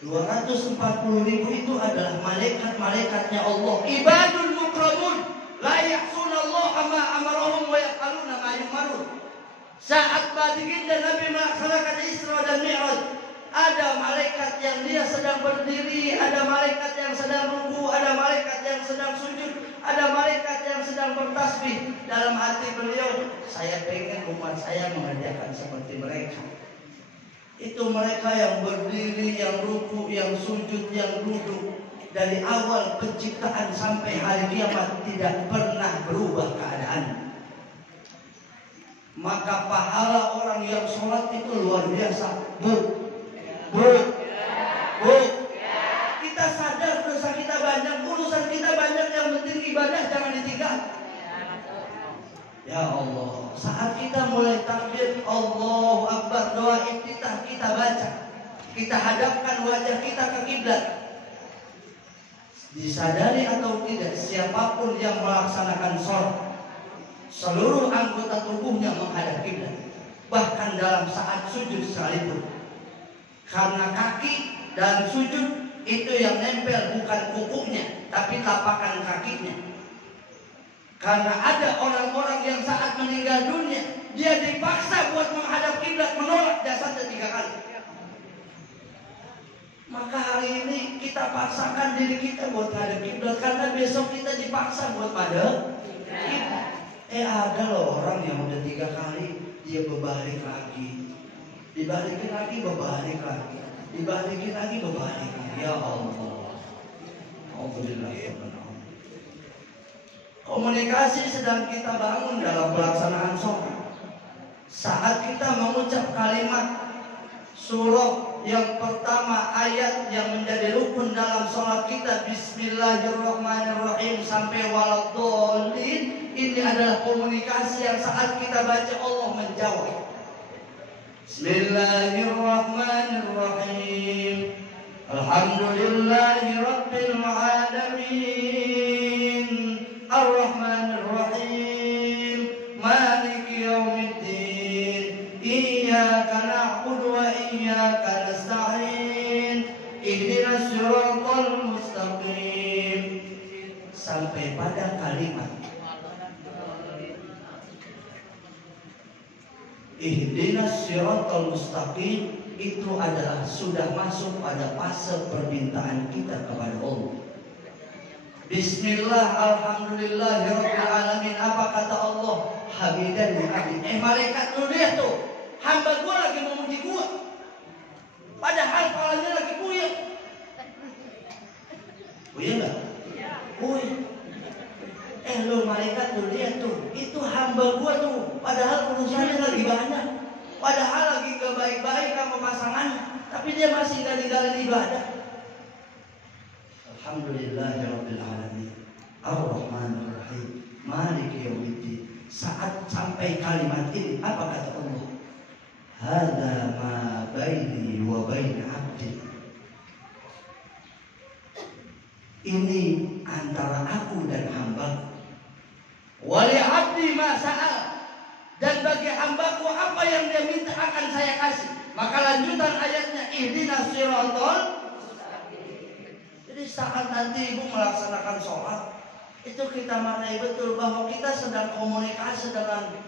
240.000 itu adalah malaikat-malaikatnya Allah. Ibadul mukramun la ya'sunallaha ma amarahum wa yaf'aluna ma yu'marun. Saat baginda Nabi melaksanakan Isra dan Mi'raj, ada malaikat yang dia sedang berdiri, ada malaikat yang sedang ruku, ada malaikat yang sedang sujud, ada malaikat yang sedang bertasbih. Dalam hati beliau, saya pengen umat saya mengerjakan seperti mereka. Itu mereka yang berdiri, yang ruku, yang sujud, yang duduk. Dari awal penciptaan sampai hari kiamat tidak pernah berubah keadaan. Maka pahala orang yang sholat itu luar biasa. Bu. Kita sadar dosa kita banyak, urusan kita banyak, yang penting ibadah jangan ditinggal. Ya Allah, saat kita mulai takbir Allahu Akbar, doa iftitah kita baca, kita hadapkan wajah kita ke kiblat. Disadari atau tidak, siapapun yang melaksanakan sholat, seluruh anggota tubuhnya menghadap kiblat. Bahkan dalam saat sujud sekalipun, karena kaki dan sujud itu yang nempel bukan kukunya, tapi tapakan kakinya. Karena ada orang-orang yang saat meninggal dunia, dia dipaksa buat menghadap kiblat, menolak jasadnya 3 kali. Maka hari ini kita paksakan diri kita buat menghadap kiblat, karena besok kita dipaksa buat menghadap kiblat. Ada loh orang yang udah 3 kali dia berbalik lagi, dibalikin lagi, berbalik lagi, dibalikin lagi, berbalik lagi. Ya Allah, alhamdulillah. Komunikasi sedang kita bangun dalam pelaksanaan sholat. Saat kita mengucap kalimat surah yang pertama, ayat yang menjadi rukun dalam sholat kita, Bismillahirrahmanirrahim sampai waladhdallin, ini adalah komunikasi yang saat kita baca Allah menjawab. Bismillahirrahmanirrahim. Alhamdulillahi rabbil alamin. Ar-Rahmanir-Rahim. Maliki yaumiddin. Iyyaka na'budu wa iyyaka nasta'in. Ihdinas siratal mustaqim. Sampai pada kalimat Ihdinas siratal mustaqim, itu adalah sudah masuk pada fase permintaan kita kepada Allah. Bismillah, alhamdulillahirabbil alamin. Apa kata Allah? Hamidan wa hamid. Malaikat lu lihat tuh, hamba gua lagi memuji gua, padahal kepalanya lagi puyeng. Puyeng nggak? Puyeng. Lu malaikat lu lihat tuh, itu hamba gua tuh, padahal urusannya lagi banyak, padahal lagi gak baik-baik sama pasangannya, tapi dia masih ninggalin ibadah. Alhamdulillahirabbil alamin, Ar-Rahmanir Rahim, Maliki Yaumiddin. Saat sampai kalimat ini, apa kata Allah? Hadza ma baini wa baina 'abdi. Ini antara aku dan hamba. Wali 'abdi ma sa'al. Dan bagi hambaku apa yang dia minta akan saya kasih. Maka lanjutan ayatnya, ihdinas siratal. Jadi saat nanti ibu melaksanakan sholat, itu kita maknai betul bahwa kita sedang komunikasi dengan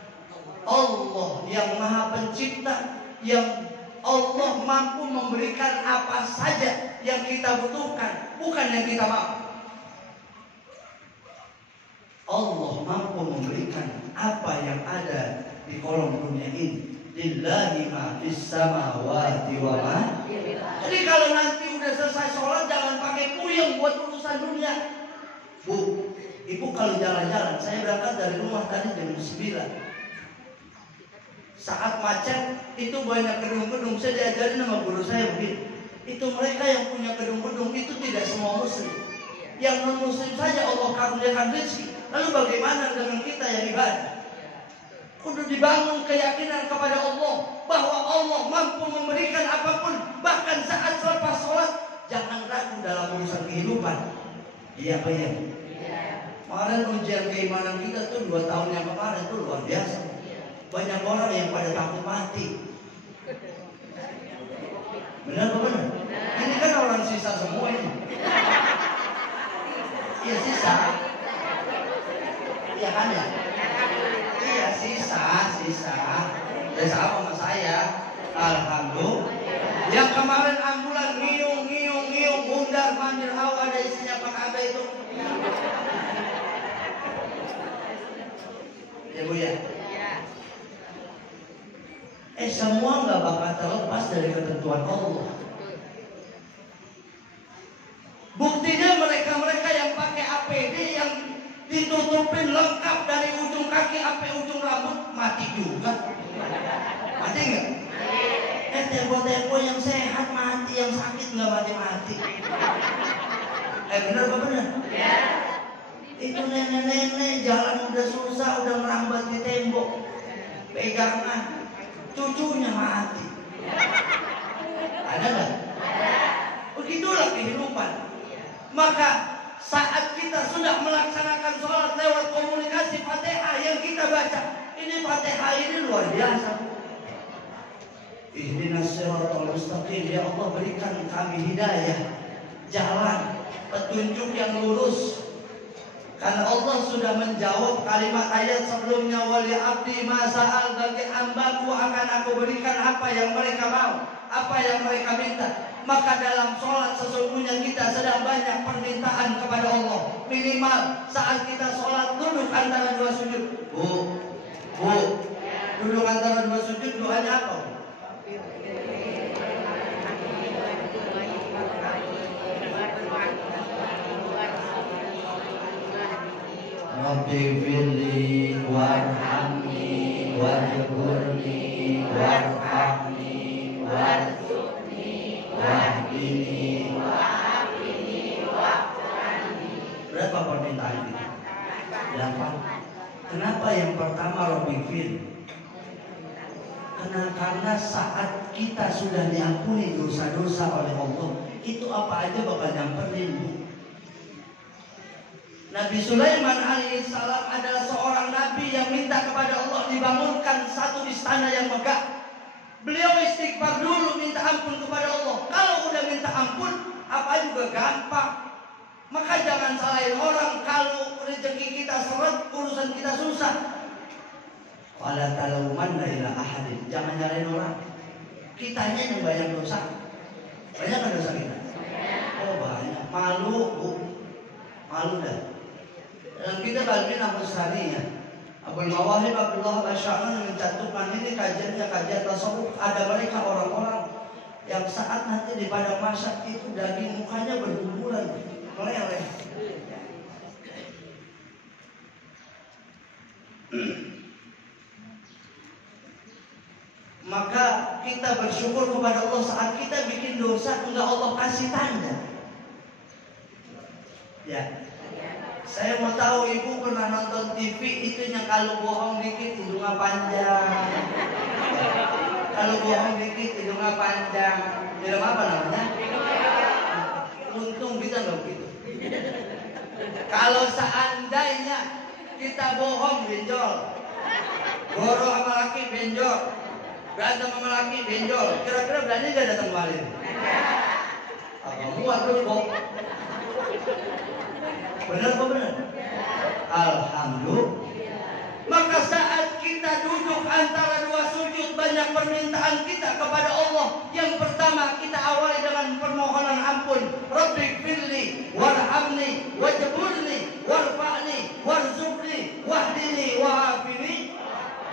Allah yang Maha Pencipta, yang Allah mampu memberikan apa saja yang kita butuhkan, bukan yang kita mau. Allah mampu memberikan apa yang ada di kolom dunia ini. Lillahi ma fis samawati wa ma. Jadi kalau nanti udah selesai sholat, jangan pakai puyeng buat urusan dunia. Bu, ibu kalau jalan-jalan, saya berangkat dari rumah tadi jam 9. Saat macet itu banyak gedung-gedung. Saya diajarin sama guru saya begini, itu mereka yang punya gedung-gedung itu tidak semua muslim. Yang non muslim saja Allah karuniakan rezeki. Lalu bagaimana dengan kita yang ibadah? Kudu dibangun keyakinan kepada Allah bahwa Allah mampu memberikan apapun, bahkan saat selepas sholat. Jangan ragu dalam urusan kehidupan. Iya Pak ya? Kemarin ujian keimanan kita tuh 2 tahun yang kemarin tuh luar biasa. Banyak orang yang pada takut mati. Benar apa benar? Ini kan orang sisa semua ini. Iya sisa. Iya kan ya? Iya sisa. Dan sama saya. Alhamdulillah. Yang kemarin ambulan ngiung, bundar, mandir, hawa, ada isinya Pak Ada itu. Ya Bu ya. Semua nggak bakal terlepas dari ketentuan Allah. Buktinya mereka yang pakai APD yang ditutupin lengkap dari ujung kaki sampai ujung rambut mati juga. Mati nggak? Tempo-tempo yang sehat mati, yang sakit nggak mati-mati. Benar apa benar? Ya. Itu nenek-nenek jalan udah susah, udah merambat di tembok, pegangan. Cucunya mati. Ada nggak? Begitulah kehidupan. Maka saat kita sudah melaksanakan sholat lewat komunikasi Fatihah yang kita baca, ini Fatihah ini luar biasa. Ihdinas siratal mustaqim. Ya Allah, berikan kami hidayah, jalan, petunjuk yang lurus. Karena Allah sudah menjawab kalimat ayat sebelumnya, wali abdi masa'al, bagi hambaku akan aku berikan apa yang mereka mau, apa yang mereka minta. Maka dalam sholat sesungguhnya kita sedang banyak permintaan kepada Allah. Minimal saat kita sholat duduk antara 2 sujud. Bu, duduk antara 2 sujud doanya apa? Rabbi firli warhamni wajburni warhamni warzuqni wahdini wa'afini wa'afani. Berapa permintaan kita? 8. Kenapa yang pertama Rabbi firli? Karena saat kita sudah diampuni dosa-dosa oleh Allah, itu apa aja bakal nyamperin. Nabi Sulaiman alaihissalam adalah seorang nabi yang minta kepada Allah dibangunkan satu istana yang megah. Beliau istighfar dulu, minta ampun kepada Allah. Kalau udah minta ampun, apa juga gampang. Maka jangan salahin orang kalau rezeki kita seret, urusan kita susah. Wala talumanna ila ahadin. Jangan nyalain orang. Kitanya yang banyak dosa. Banyak kan dosa kita? Oh banyak. Malu, Bu. Malu dah. Dalam kitab Al-Minah Ushaniyah, Abdul Mawahib Abdullah Asy'ari mencantumkan ini kajiannya, kajian tasawuf. Ada mereka orang-orang yang saat nanti di padang mahsyar itu daging mukanya berguguran, meleleh. Maka kita bersyukur kepada Allah saat kita bikin dosa enggak Allah kasih tanda. Ya. Saya mau tahu ibu pernah nonton TV itu yang kalau bohong dikit hidungnya panjang. Kalau bohong dikit hidungnya panjang. Film apa namanya? Untung kita nggak begitu. Kalau seandainya kita bohong benjol, goro sama laki benjol, berantem sama laki benjol, kira-kira berani nggak datang kemari? Apa muat lu kok? Benar apa benar? Alhamdulillah. Maka saat kita duduk antara dua sujud, banyak permintaan kita kepada Allah. Yang pertama kita awali dengan permohonan ampun. Rabbighfirli warhamni wajburni warfa'ni warzuqni wahdini wa'afini.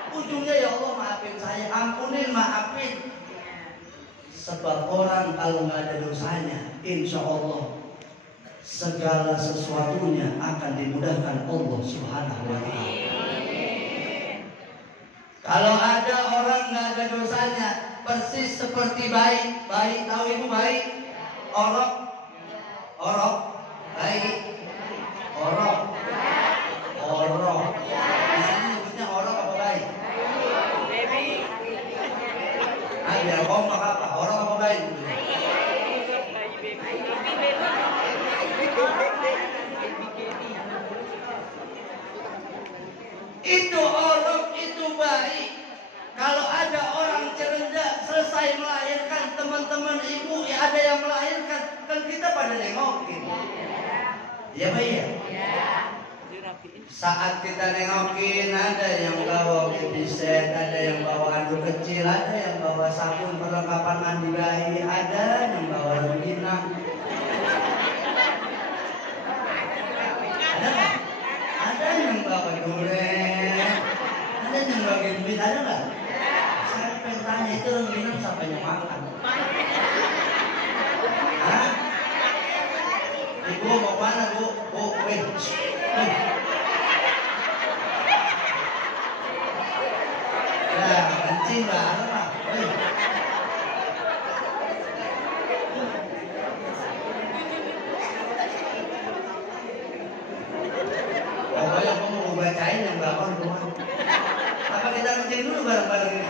Ujungnya ya Allah maafin saya, ampunin, maafin. Sebab orang kalau nggak ada dosanya, insya Allah segala sesuatunya akan dimudahkan Allah Subhanahu wa Ta'ala. Kalau ada orang nggak ada dosanya, persis seperti bayi. Bayi, tahu ibu bayi? Orok, bayi, orok. Di sini nyebutnya orok apa bayi? Ah, biar kompak apa? Orok apa bayi? Itu orok, itu bayi. Kalau ada orang cerenda selesai melahirkan, teman-teman ibu ya ada yang melahirkan, kan kita pada nengokin. Ya Pak ya? Saat kita nengokin, ada yang bawa pipiset, ada yang bawa anduk kecil, ada yang bawa sabun perlengkapan mandi bayi, ada yang bawa rengginang. Ada nggak? Ada yang bawa duren, ada yang bagi duit, ada nggak? Saya pengen tanya itu rengginang siapa yang makan? Hah? Ibu mau mana bu? Ya, kencing bareng lah. Pokoknya aku mau bacain yang belakang rumah. Apa kita kencing dulu bareng-bareng ini?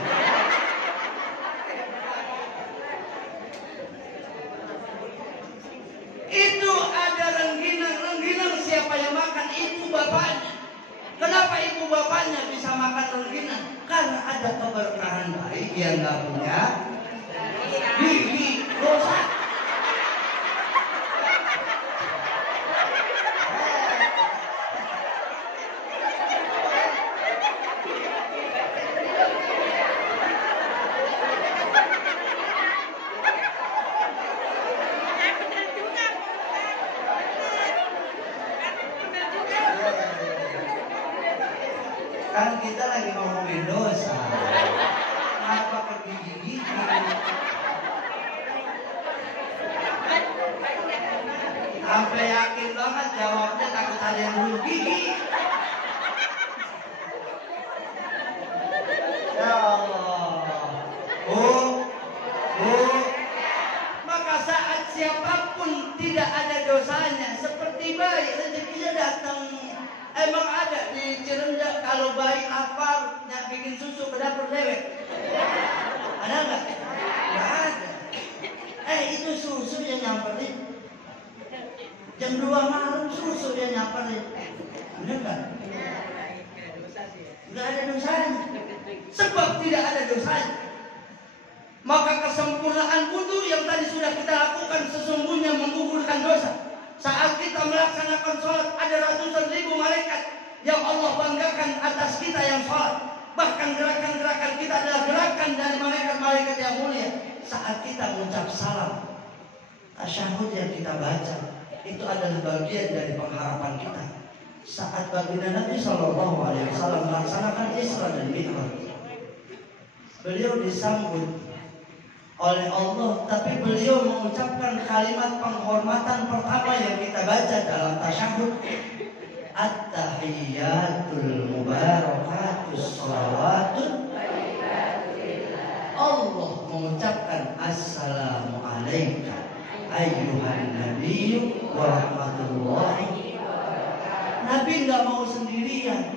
Itu ada rengginang siapa yang makan? Ibu bapaknya. Kenapa ibu bapaknya bisa makan rengginang? Karena ada keberkahan bayi yang nggak punya gigi dosa. Kan kita lagi ngomongin dosa. Kenapa pergi gigi? Sampai yakin banget jawabnya, takut ada yang bunuh gigi. Ya Allah. Maka saat siapapun tidak ada dosanya, seperti bayi rezekinya datang. Emang ada di Cirenda kalau bayi lapar nak bikin susu ke dapur dewek? Ada nggak? Nggak ada. Itu susu yang nyamperin. Jam 2 malam susu yang nyamperin. Bener nggak? Nggak ada dosanya. Sebab tidak ada dosanya. Maka kesempurnaan wudu yang tadi sudah kita lakukan sesungguhnya menggugurkan dosa. Saat kita melaksanakan sholat, ada ratusan ribu malaikat yang Allah banggakan atas kita yang sholat. Bahkan gerakan-gerakan kita adalah gerakan dari malaikat-malaikat yang mulia. Saat kita mengucap salam, tasyahud yang kita baca, itu adalah bagian dari pengharapan kita. Saat baginda Nabi Shallallahu Alaihi Wasallam melaksanakan Isra dan Mi'raj, beliau disambut oleh Allah, tapi beliau mengucapkan kalimat penghormatan pertama yang kita baca dalam tasyahud, at-tahiyyatul mubarakatus shalawatun. Allah mengucapkan assalamu alayka ayyuhan nabiyyu wa rahmatullahi. Nabi nggak mau sendirian.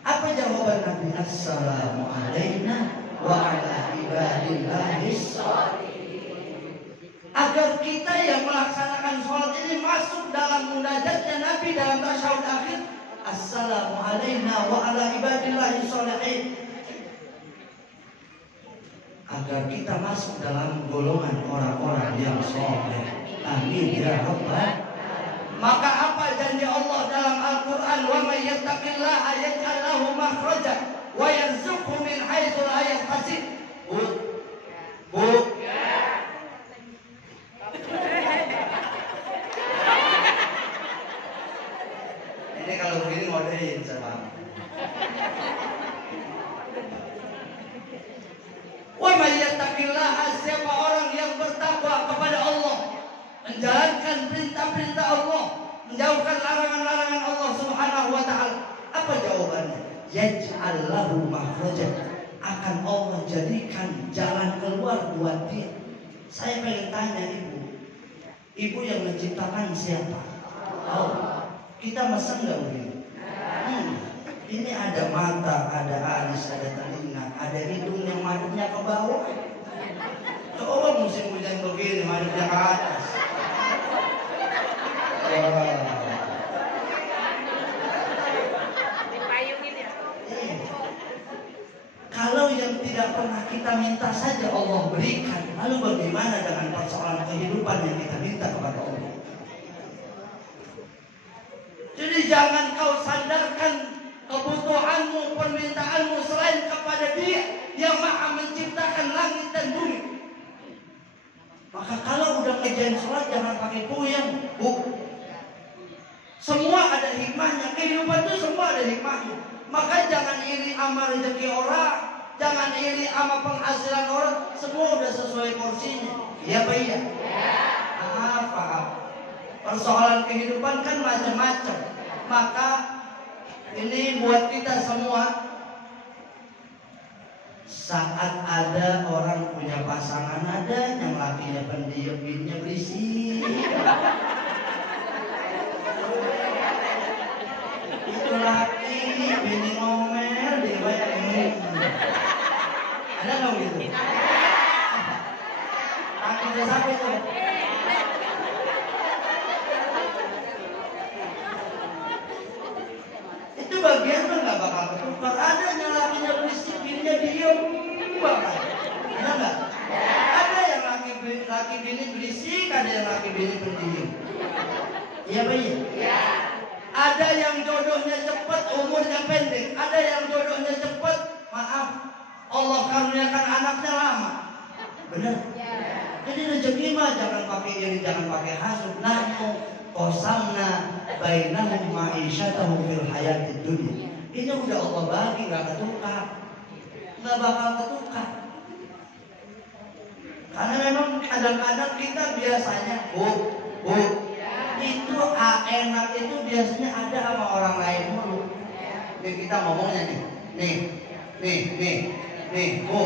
Apa jawaban Nabi? Assalamu alayna wa ala ibadillahis sholihin. Agar kita yang melaksanakan sholat ini masuk dalam munajatnya Nabi dalam tasyahud akhir, assalamu alayna wa ala ibadillahis sholihin. Agar kita masuk dalam golongan orang-orang yang soleh. Amin ya rabbal. Maka apa janji Allah dalam Al-Quran? Wa may yattaqillaha yaj'al lahu makhraja wa yarzuqhu min haitsu la yahtasib. Bu. Ini kalau begini ngodein sama. Wa may yattaqillaha, siapa orang yang bertakwa kepada Allah, menjalankan perintah-perintah Allah, menjauhkan larangan-larangan Allah Subhanahu wa taala. Apa jawabannya? Yaj'al lahu makhraja, akan Allah jadikan jalan keluar buat dia. Saya pengen tanya ibu yang menciptakan siapa? Allah. Kita mesen nggak begini? Ini ada mata, ada alis, ada telinga, ada hidung yang madepnya ke bawah. Coba musim hujan begini, madepnya ke atas. Dipayungin ya. Kalau yang tidak pernah kita minta saja Allah berikan, lalu bagaimana dengan persoalan kehidupan yang kita minta kepada Allah? Jadi jangan kau sandarkan kebutuhanmu, permintaanmu selain kepada Dia yang Maha menciptakan langit dan bumi. Maka kalau udah ngerjain sholat jangan pakai puyeng, Bu. Semua ada hikmahnya, kehidupan itu semua ada hikmahnya. Maka jangan iri sama rezeki orang, jangan iri sama penghasilan orang, semua udah sesuai porsinya. Iya Pak iya? Paham. Persoalan kehidupan kan macam-macam. Maka ini buat kita semua, saat ada orang punya pasangan, ada yang lakinya pendiam, bininya berisik. Itu laki, bini ngomel, dia banyak. Ada nggak gitu? Laki dia siapa itu? Itu bagian tuh nggak bakal ketukar. Ada yang lakinya berisik, bininya diem, bakal. Ada nggak? Ada yang laki bini berisik, ada yang laki bini pendiam. Iya Pak iya? Iya. Ada yang jodohnya cepat, umurnya pendek. Ada yang jodohnya cepat, maaf, Allah karuniakan anaknya lama. Benar? Ya. Jadi rezeki mah jangan pakai iri, jangan pakai hasud. Nahnu qasamna bainahum ma'isyatahum fil hayatid dunya. Ini udah Allah bagi, nggak ketukar, nggak bakal ketukar. Karena memang kadang-kadang kita biasanya, Bu, itu enak itu biasanya ada sama orang lain mulu. Nih kita ngomongnya nih, Bu.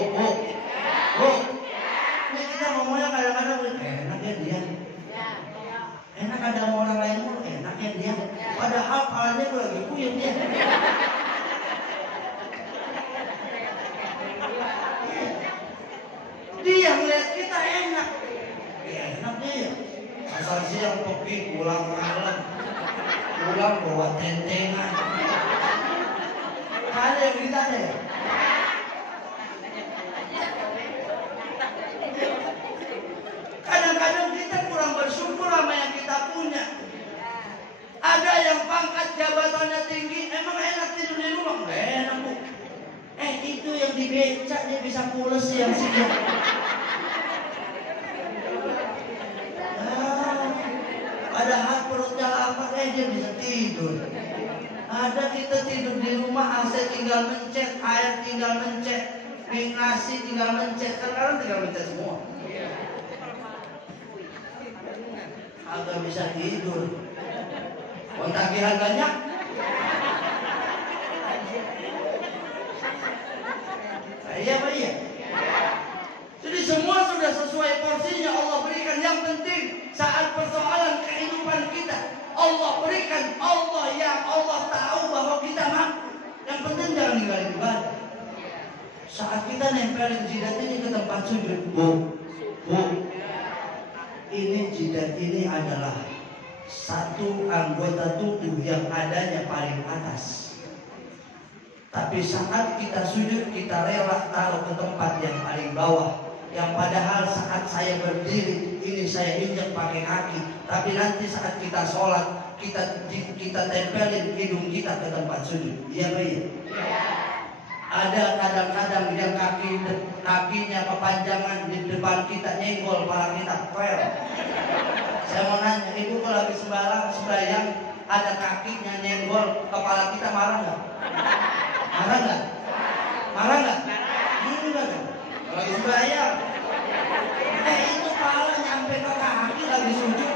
Nih kita ngomongnya kadang-kadang enak ya dia. Enak ada sama orang lain mulu, enak ya dia. Padahal palanya gue lagi puyeng dia. Dia ngeliat kita enak. Ya enak dia. Asal siang pergi pulang malam, pulang bawa tentengan. Ada yang kita deh. Kadang-kadang kita kurang bersyukur sama yang kita punya. Ada yang pangkat jabatannya tinggi, emang enak tidur di rumah? Nggak enak Bu. Itu yang di becak dia bisa pules siang-siang. Padahal perutnya lapar, dia bisa tidur. Ada kita tidur di rumah, AC tinggal mencet, air tinggal mencet, nasi tinggal mencet, sekarang tinggal mencet semua. Agak bisa tidur. Kontagihan banyak. Iya Pak, iya. Jadi semua sudah sesuai porsinya Allah berikan. Yang penting saat persoalan kehidupan kita, Allah berikan, Allah yang Allah tahu bahwa kita mampu. Yang penting jangan ninggalin ibadah. Saat kita nempelin jidat ini ke tempat sujud, Bu, ini jidat ini adalah satu anggota tubuh yang adanya paling atas. Tapi saat kita sujud, kita rela taruh ke tempat yang paling bawah. Yang padahal saat saya berdiri, ini saya injak pakai kaki. Tapi nanti saat kita sholat, kita tempelin hidung kita ke tempat sujud. Iya Pak? Ya. Ada kadang-kadang yang kakinya kepanjangan di depan kita, nyenggol kepala kita. Saya mau nanya, ibu kalau lagi sembahyang ada kakinya nyenggol kepala kita, marah nggak? Marah nggak? Marah nggak? Enggak. Lagi sembahyang. Itu kepala nyampe ke kaki lagi sujud.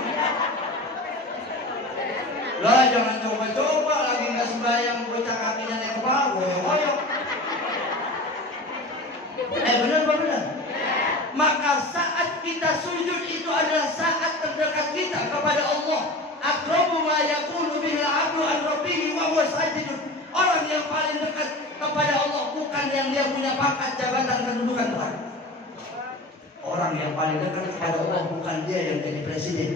Lah jangan coba-coba lagi nggak sembahyang bocah kakinya naik kepala, goyang-goyang. Benar. Maka saat kita sujud itu adalah saat terdekat kita kepada Allah. Aqrabu ma yakunu bihi al-'abdu an rabbih wa huwa sajidun. Orang yang paling dekat kepada Allah bukan yang dia punya pangkat, jabatan, kedudukan, bukan. Orang yang paling dekat kepada Allah bukan dia yang jadi presiden,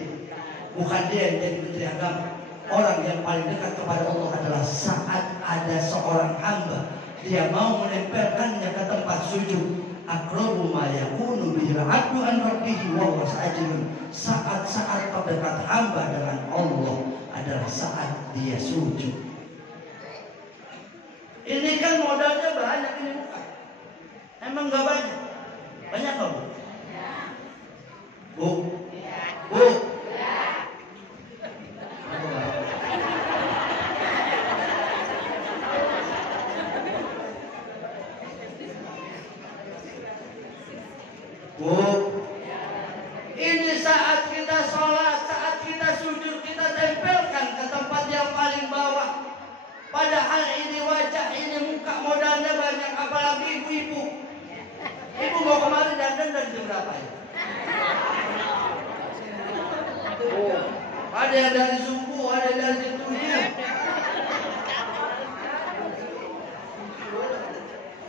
bukan dia yang jadi menteri agama. Orang yang paling dekat kepada Allah adalah saat ada seorang hamba, dia mau menempelkannya ke tempat sujud. Aqrabu ma yakunu bihi al-'abdu an rabbih wa huwa sajidun. Saat-saat terdekat hamba dengan Allah adalah saat dia sujud. Ini kan modalnya banyak, ini bukan? Emang nggak banyak? Banyak nggak Bu? Bu? Bu, ini saat kita sholat, saat kita sujud, kita tempelkan ke tempat yang paling bawah. Padahal ini wajah, ini muka, modalnya banyak, apalagi ibu-ibu. Ibu mau kemarin dandan dari jam berapa ya? Ada yang dari subuh, ada yang dari jam 7.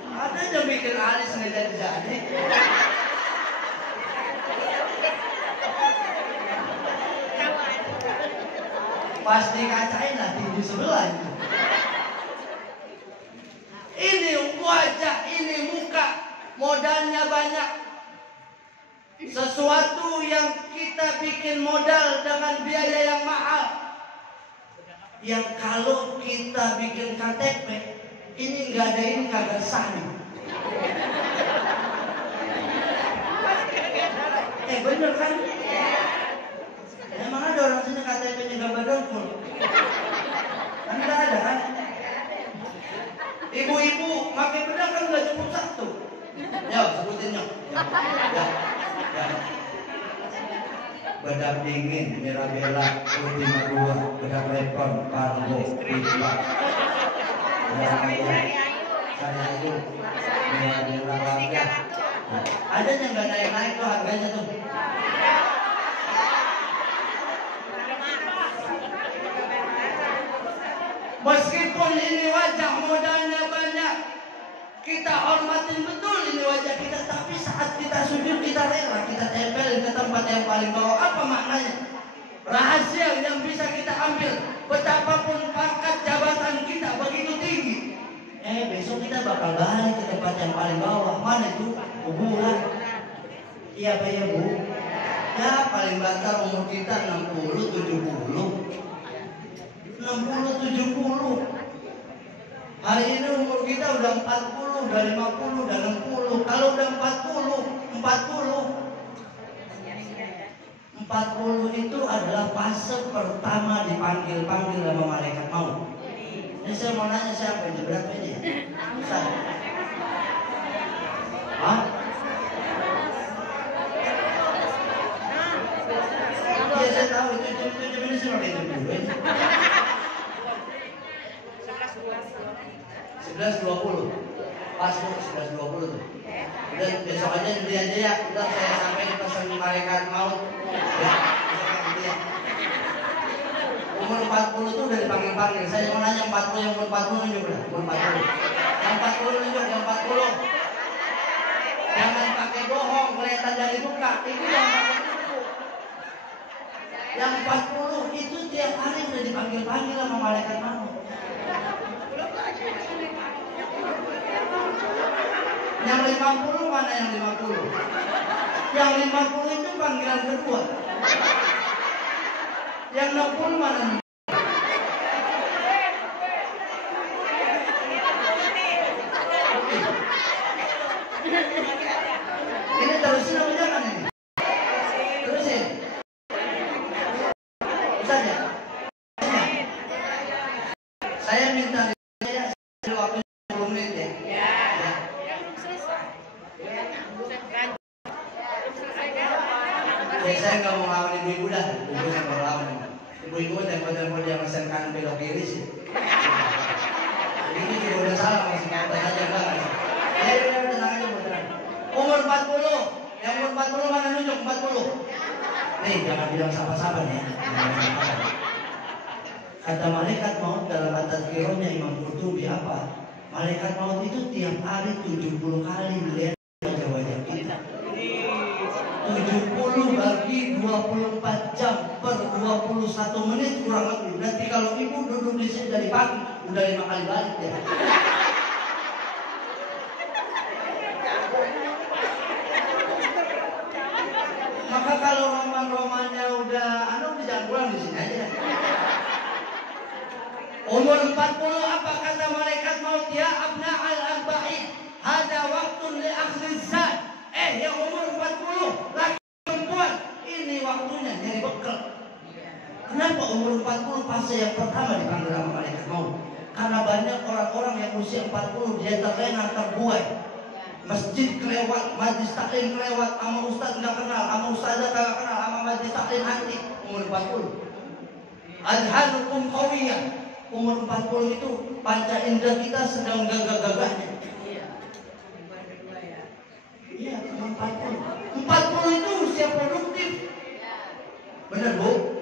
Ada yang bikin alis nggak jadi. Pas dikacain lah tinggi sebelah itu. Ini wajah, ini muka, modalnya banyak. Sesuatu yang kita bikin modal dengan biaya yang mahal. Yang kalau kita bikin KTP, ini nggak ada ini kagak sah nih. Bener kan? Emang ada orang sini KTP-nya gambar dengkul? Kan nggak ada kan? Ibu-ibu pakai pedang kan nggak cukup satu. Ya sebutin ya. Bedak dingin, Mirabella, Ultima 2, bedak lepon, Pargo, Prisma. Saya itu Mirabella Bangga. Ada yang nggak naik-naik tuh harganya tuh. Meskipun ini wajah modalnya banyak, kita hormatin betul ini wajah kita, tapi saat kita sujud kita rela, kita tempel ke tempat yang paling bawah. Apa maknanya? Rahasia yang bisa kita ambil, betapapun pangkat jabatan kita begitu tinggi, besok kita bakal balik ke tempat yang paling bawah. Mana itu? Kuburan. Iya Pak ya Bu? Ya paling banter umur kita 60, 70. 60-70. Hari ini umur kita udah 40, udah 50, udah 60. Kalau udah 40, 40 itu adalah fase pertama dipanggil-panggil sama malaikat maut. Ini saya mau nanya siapa ini? Berapa ini ya? Saya. Hah? Iya saya tahu itu jam ini sudah itu dulu. 11.20. Pas 11.20 tuh. Udah besok aja beli aja ya. Udah saya sampai di pesan malaikat maut. Ya, ya. Umur 40 tuh udah dipanggil-panggil. Saya mau nanya 40 yang umur 40 nunjuk udah. Umur 40. Yang 40 nunjuk, yang 40. Jangan pakai bohong, kelihatan dari muka. Itu yang pakai buku. Yang 40 itu tiap hari udah dipanggil-panggil sama malaikat maut. Yang 50 mana yang 50? Yang 50 itu panggilan kedua. Yang 60 mana? Ini terusin apa jangan ini? Terusin. Bisa aja. Saya minta waktu 10 menit ya. Saya nggak mau lawan ibu-ibu dah, ibu saya mau lawan. Ibu-ibu tempo-tempo dia mesen kanan belok kiri sih. Ini juga udah salah masih kata aja enggak. Ya tenang aja tenang. Umur 40, yang umur 40 mana nunjuk 40? Nih jangan bilang sabar-sabar ya. Kata malaikat maut dalam at-tazkirahnya Imam Qurtubi apa? Malaikat maut itu tiap hari 70 kali melihat wajah-wajah kita. 70 bagi 24 jam per 21 menit kurang lebih. Nanti kalau ibu duduk di sini dari pagi udah 5 kali balik ya. Maka kalau roman-romannya udah jangan pulang di sini aja. Umur 40 apa kata malaikat maut? Ya abna al-arba'in hada waktun li akhli zat. Yang umur 40 laki perempuan ini waktunya nyari bekal. Kenapa umur 40 fase yang pertama dipanggil sama malaikat maut? Karena banyak orang-orang yang usia 40 dia terlena terbuai. Masjid kelewat, majlis taklim kelewat, sama ustaz nggak kenal, sama ustazah nggak kenal, sama majlis taklim anti. Umur 40. Adhanukum qawiyah. Umur 40 itu panca indera kita sedang gagah-gagahnya. Iya, umur 40. 40 itu usia produktif. Benar, Bu?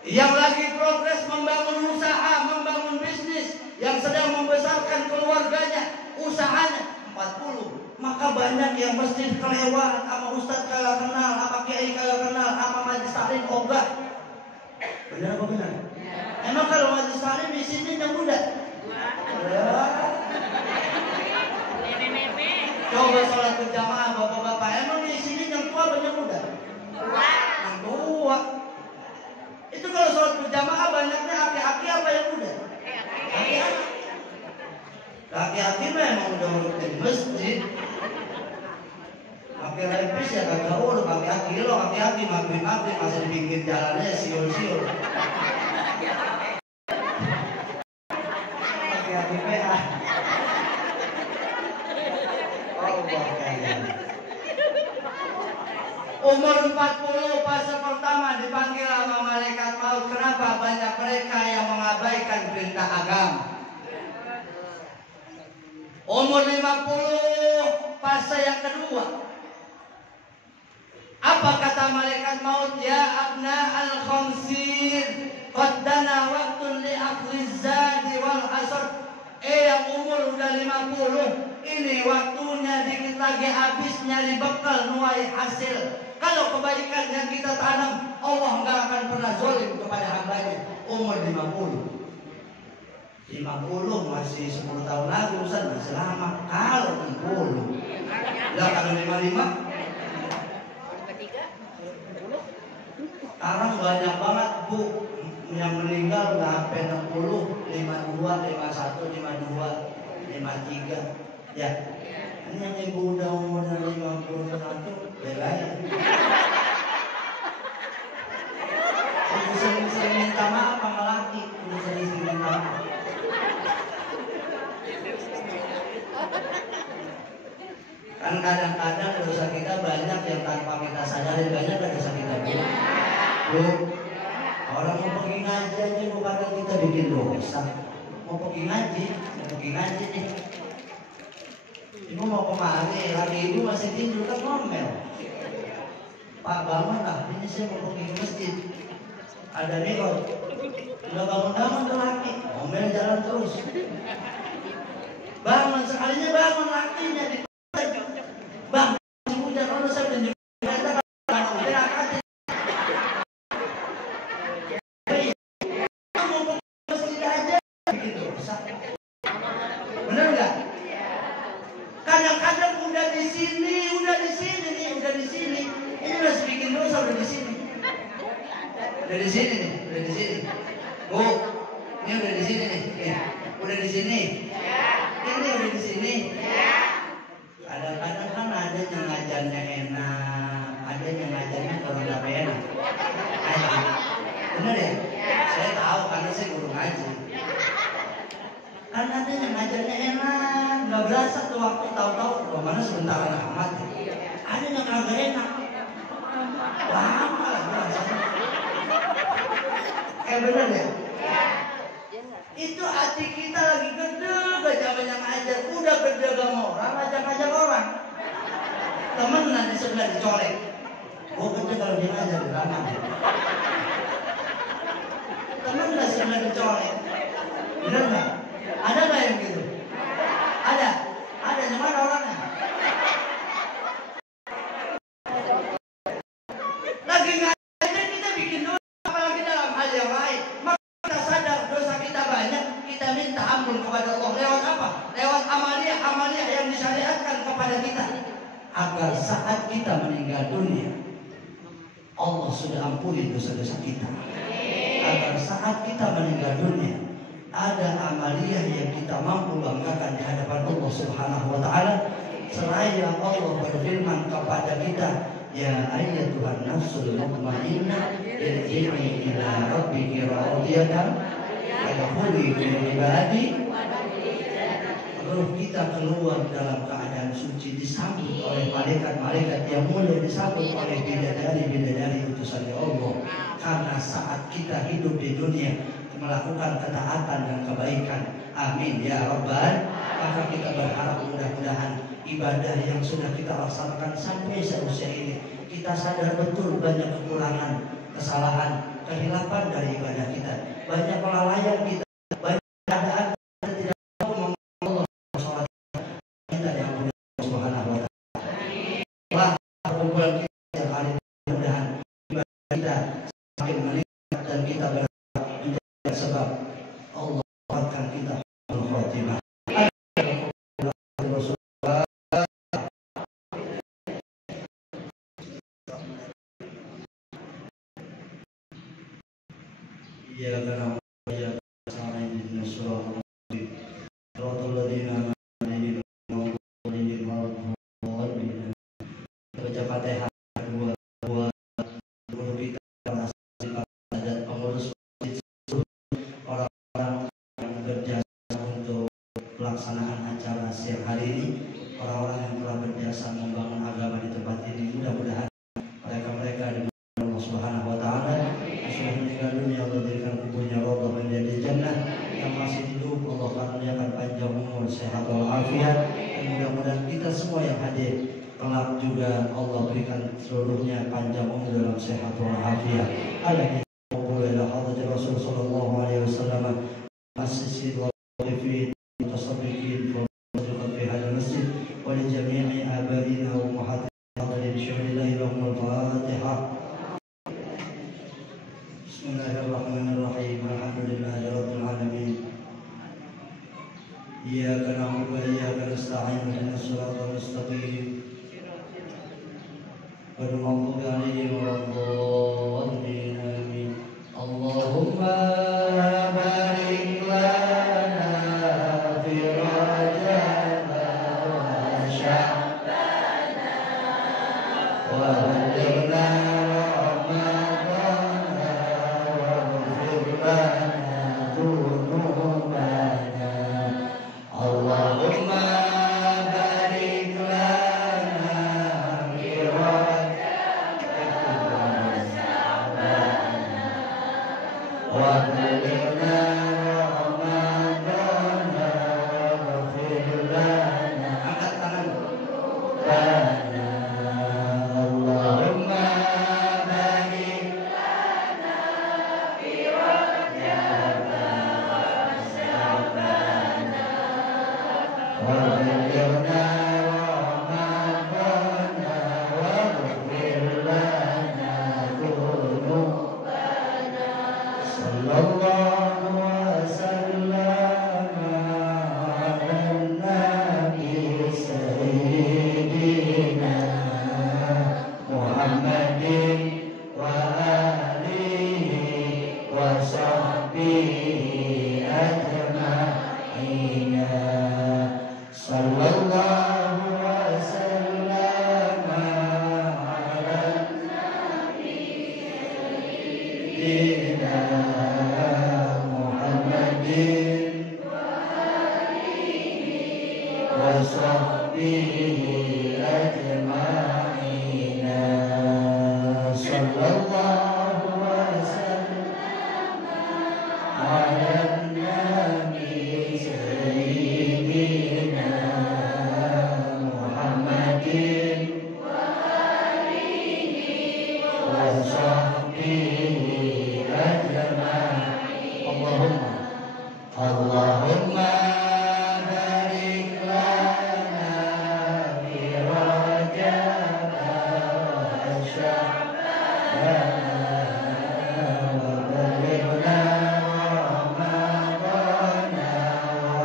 Yang lagi progres membangun usaha, membangun bisnis, yang sedang membesarkan keluarganya, usahanya 40. Maka banyak yang masjid kelewat, sama ustaz kagak kenal, sama kiai kagak kenal, sama majlis taklim ogah. Benar apa benar? Emang kalau majlis taklim isinya yang muda? Coba sholat berjamaah bapak-bapak, emang di sini yang tua banyak muda? Yang tua. Itu kalau sholat berjamaah banyaknya aki-aki apa yang muda? Aki-aki. Aki-aki memang udah urut di masjid. Pakai lepis ya kagak urut, pakai aki lo, aki-aki maghrib masih di pinggir jalannya siul-siul. Aki-aki PA. Umur 40 fase pertama dipanggil sama malaikat maut. Kenapa? Banyak mereka yang mengabaikan perintah agama. Umur 50 fase yang kedua. Apa kata malaikat maut? Ya abna al-khamsin qaddana waktun li akhliz zadi wal asr. Yang umur udah 50, ini waktunya dikit lagi habis nyari bekal nuai hasil. Kalau kebaikan yang kita tanam, Allah nggak akan pernah zalim kepada hambanya. Umur 50 masih 10 tahun lagi, Ustaz, masih lama. Kalau 60, lah kalau 55, sekarang banyak banget Bu yang meninggal nggak sampai 60, 52, 51, 52, 53. Ya, ini yang ibu udah umur 51 belain. sering-sering minta maaf sama laki, udah sering-sering minta maaf. Kan kadang-kadang dosa kita banyak yang tanpa kita sadari, banyak kan dosa kita bu. Orang mau pergi ngaji aja bukan kita bikin dosa. Mau pergi ngaji nih. Ibu mau kemari, lagi ibu masih tidur kan ngomel. Pak bangun lah, ini saya mau pergi ke masjid. Ada nih kok, udah bangun tuh laki, ngomel jalan terus. Bangun sekalinya bangun lakinya di bang, hujan kalau saya udah nyuruh kalau hujan akan mau pergi ke masjid aja gitu. Bener nggak? Kadang-kadang udah di sini nih. Ini masih bikin dosa udah di sini. Udah di sini. Bu, ini udah di sini nih. Ya. Udah di sini. Ini udah di sini. Kadang-kadang kan ada yang ngajarnya enak, ada yang ngajarnya kurang enak. Bener ya? Saya tahu karena saya guru ngaji. Karena ada yang ngajarnya enak, nggak berasa tuh waktu tahu-tahu mana sebentar amat. Ada yang kagak enak, lama lah berasanya. Bener ya? Itu hati kita lagi gede, gak zaman yang ngajar, udah gede gak mau orang, ngajak-ngajak orang. Temen nanti sebelah dicolek. Gue gede kalau dia ngajar di mana? Temen gak sebelah dicolek. Bener gak? Ada gak yang gitu? Ada? Ada, gimana orangnya? Lagi ngajar kita bikin dosa, apalagi dalam hal yang lain. Maka kita sadar dosa kita banyak, kita minta ampun kepada Allah. Lewat apa? Lewat amalia yang disyariatkan kepada kita. Agar saat kita meninggal dunia, Allah sudah ampuni dosa-dosa kita. Agar saat kita meninggal dunia, ada amaliyah yang kita mampu banggakan di hadapan Allah Subhanahu wa taala. Seraya Allah berfirman kepada kita, ya ayyatuhan nafsul mutmainnah irji'i ila rabbiki radiyatan fadkhuli fi ibadi. Ruh kita keluar dalam keadaan suci, disambut oleh malaikat-malaikat yang mulia, disambut oleh bidadari-bidadari utusannya Allah. Karena saat kita hidup di dunia melakukan ketaatan dan kebaikan, amin ya rabbal. Maka kita berharap mudah-mudahan ibadah yang sudah kita laksanakan sampai seusia ini, kita sadar betul banyak kekurangan, kesalahan, kehilapan dari ibadah kita, banyak kelalaian kita, banyak keadaan kita tidak mampu mengenal sholat kita yang mulia Subhanahu wa ta'ala. Wah, perkumpulan kita yang hari ini mudah-mudahan ibadah kita semakin meningkat dan kita berharap menjadi sebab Allah kuatkan kita al-khatimah. Ya karena ya sama ini surah Al-Fatihah ladina amanu billahi wa malaikatihi baca Fatihah dua guru kita dan pengurus orang-orang yang berjasa untuk pelaksanaan acara siang hari ini, orang-orang yang telah berjasa membangun agama di tempat ini, mudah-mudahan mereka dengan Allah Subhanahu wa taala sudah meninggal dunia, Allah berikan kuburnya roda menjadi jannah. Yang masih hidup Allah karuniakan panjang umur, sehat walafiat, dan mudah-mudahan kita semua yang hadir kelak juga Allah berikan seluruhnya panjang umur dalam sehat walafiat. Alaihi ila hadrati Rasul sallallahu alaihi wasallam asisi wa fi tasaddiqin wa fi hadal masjid wa li jami'i abaina wa muhadirin syuhada'i lahum al-Fatihah. Bismillahirrahmanirrahim. Alhamdulillahi rabbil alamin. Iyyaka na'budu wa iyyaka nasta'in. Ihdinas siratal mustaqim. Ghairil maghdubi 'alaihim waladdallin. Amin. Allahumma barik lana fi Rajab wa Sya'ban wa balighna Ramadan wa lana dhunubana. Allahumma barik lana fi Rajab wa Sya'ban wa balighna Ramadan waghfir lana. Angkat tangan. Allahumma barik lana fi Rajab wa Sya'ban wa balighna Ramadan waghfir lana dhunubana. Sallallahu wa sallama ala nabi sayyidina Muhammadin wa alihi wa sahbihi ajma'in. Sallallahu wa sallama ala sayyidina Muhammadin wa sahbihi ajma'in. Sallallahu wa sallama ala nabi sayyidina Muhammadin wa sahbihi ajma'in. Allahumma barik lana fi Rajab wa Sya'ban wa balighna Ramadan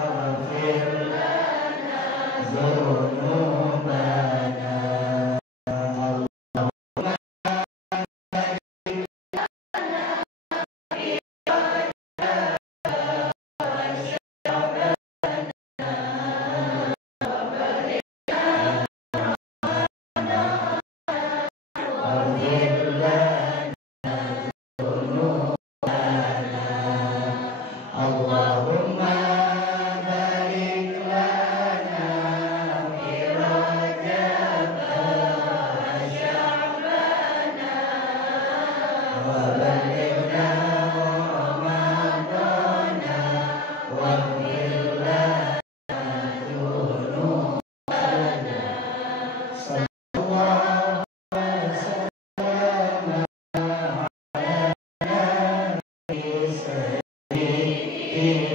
waghfir lana dhunubana. Allahumma barik lana fi Rajab wa Sya'ban wa balighna Ramadan waghfir lana dhunubana. Sallallahu wa sallama ala nabi sayyidina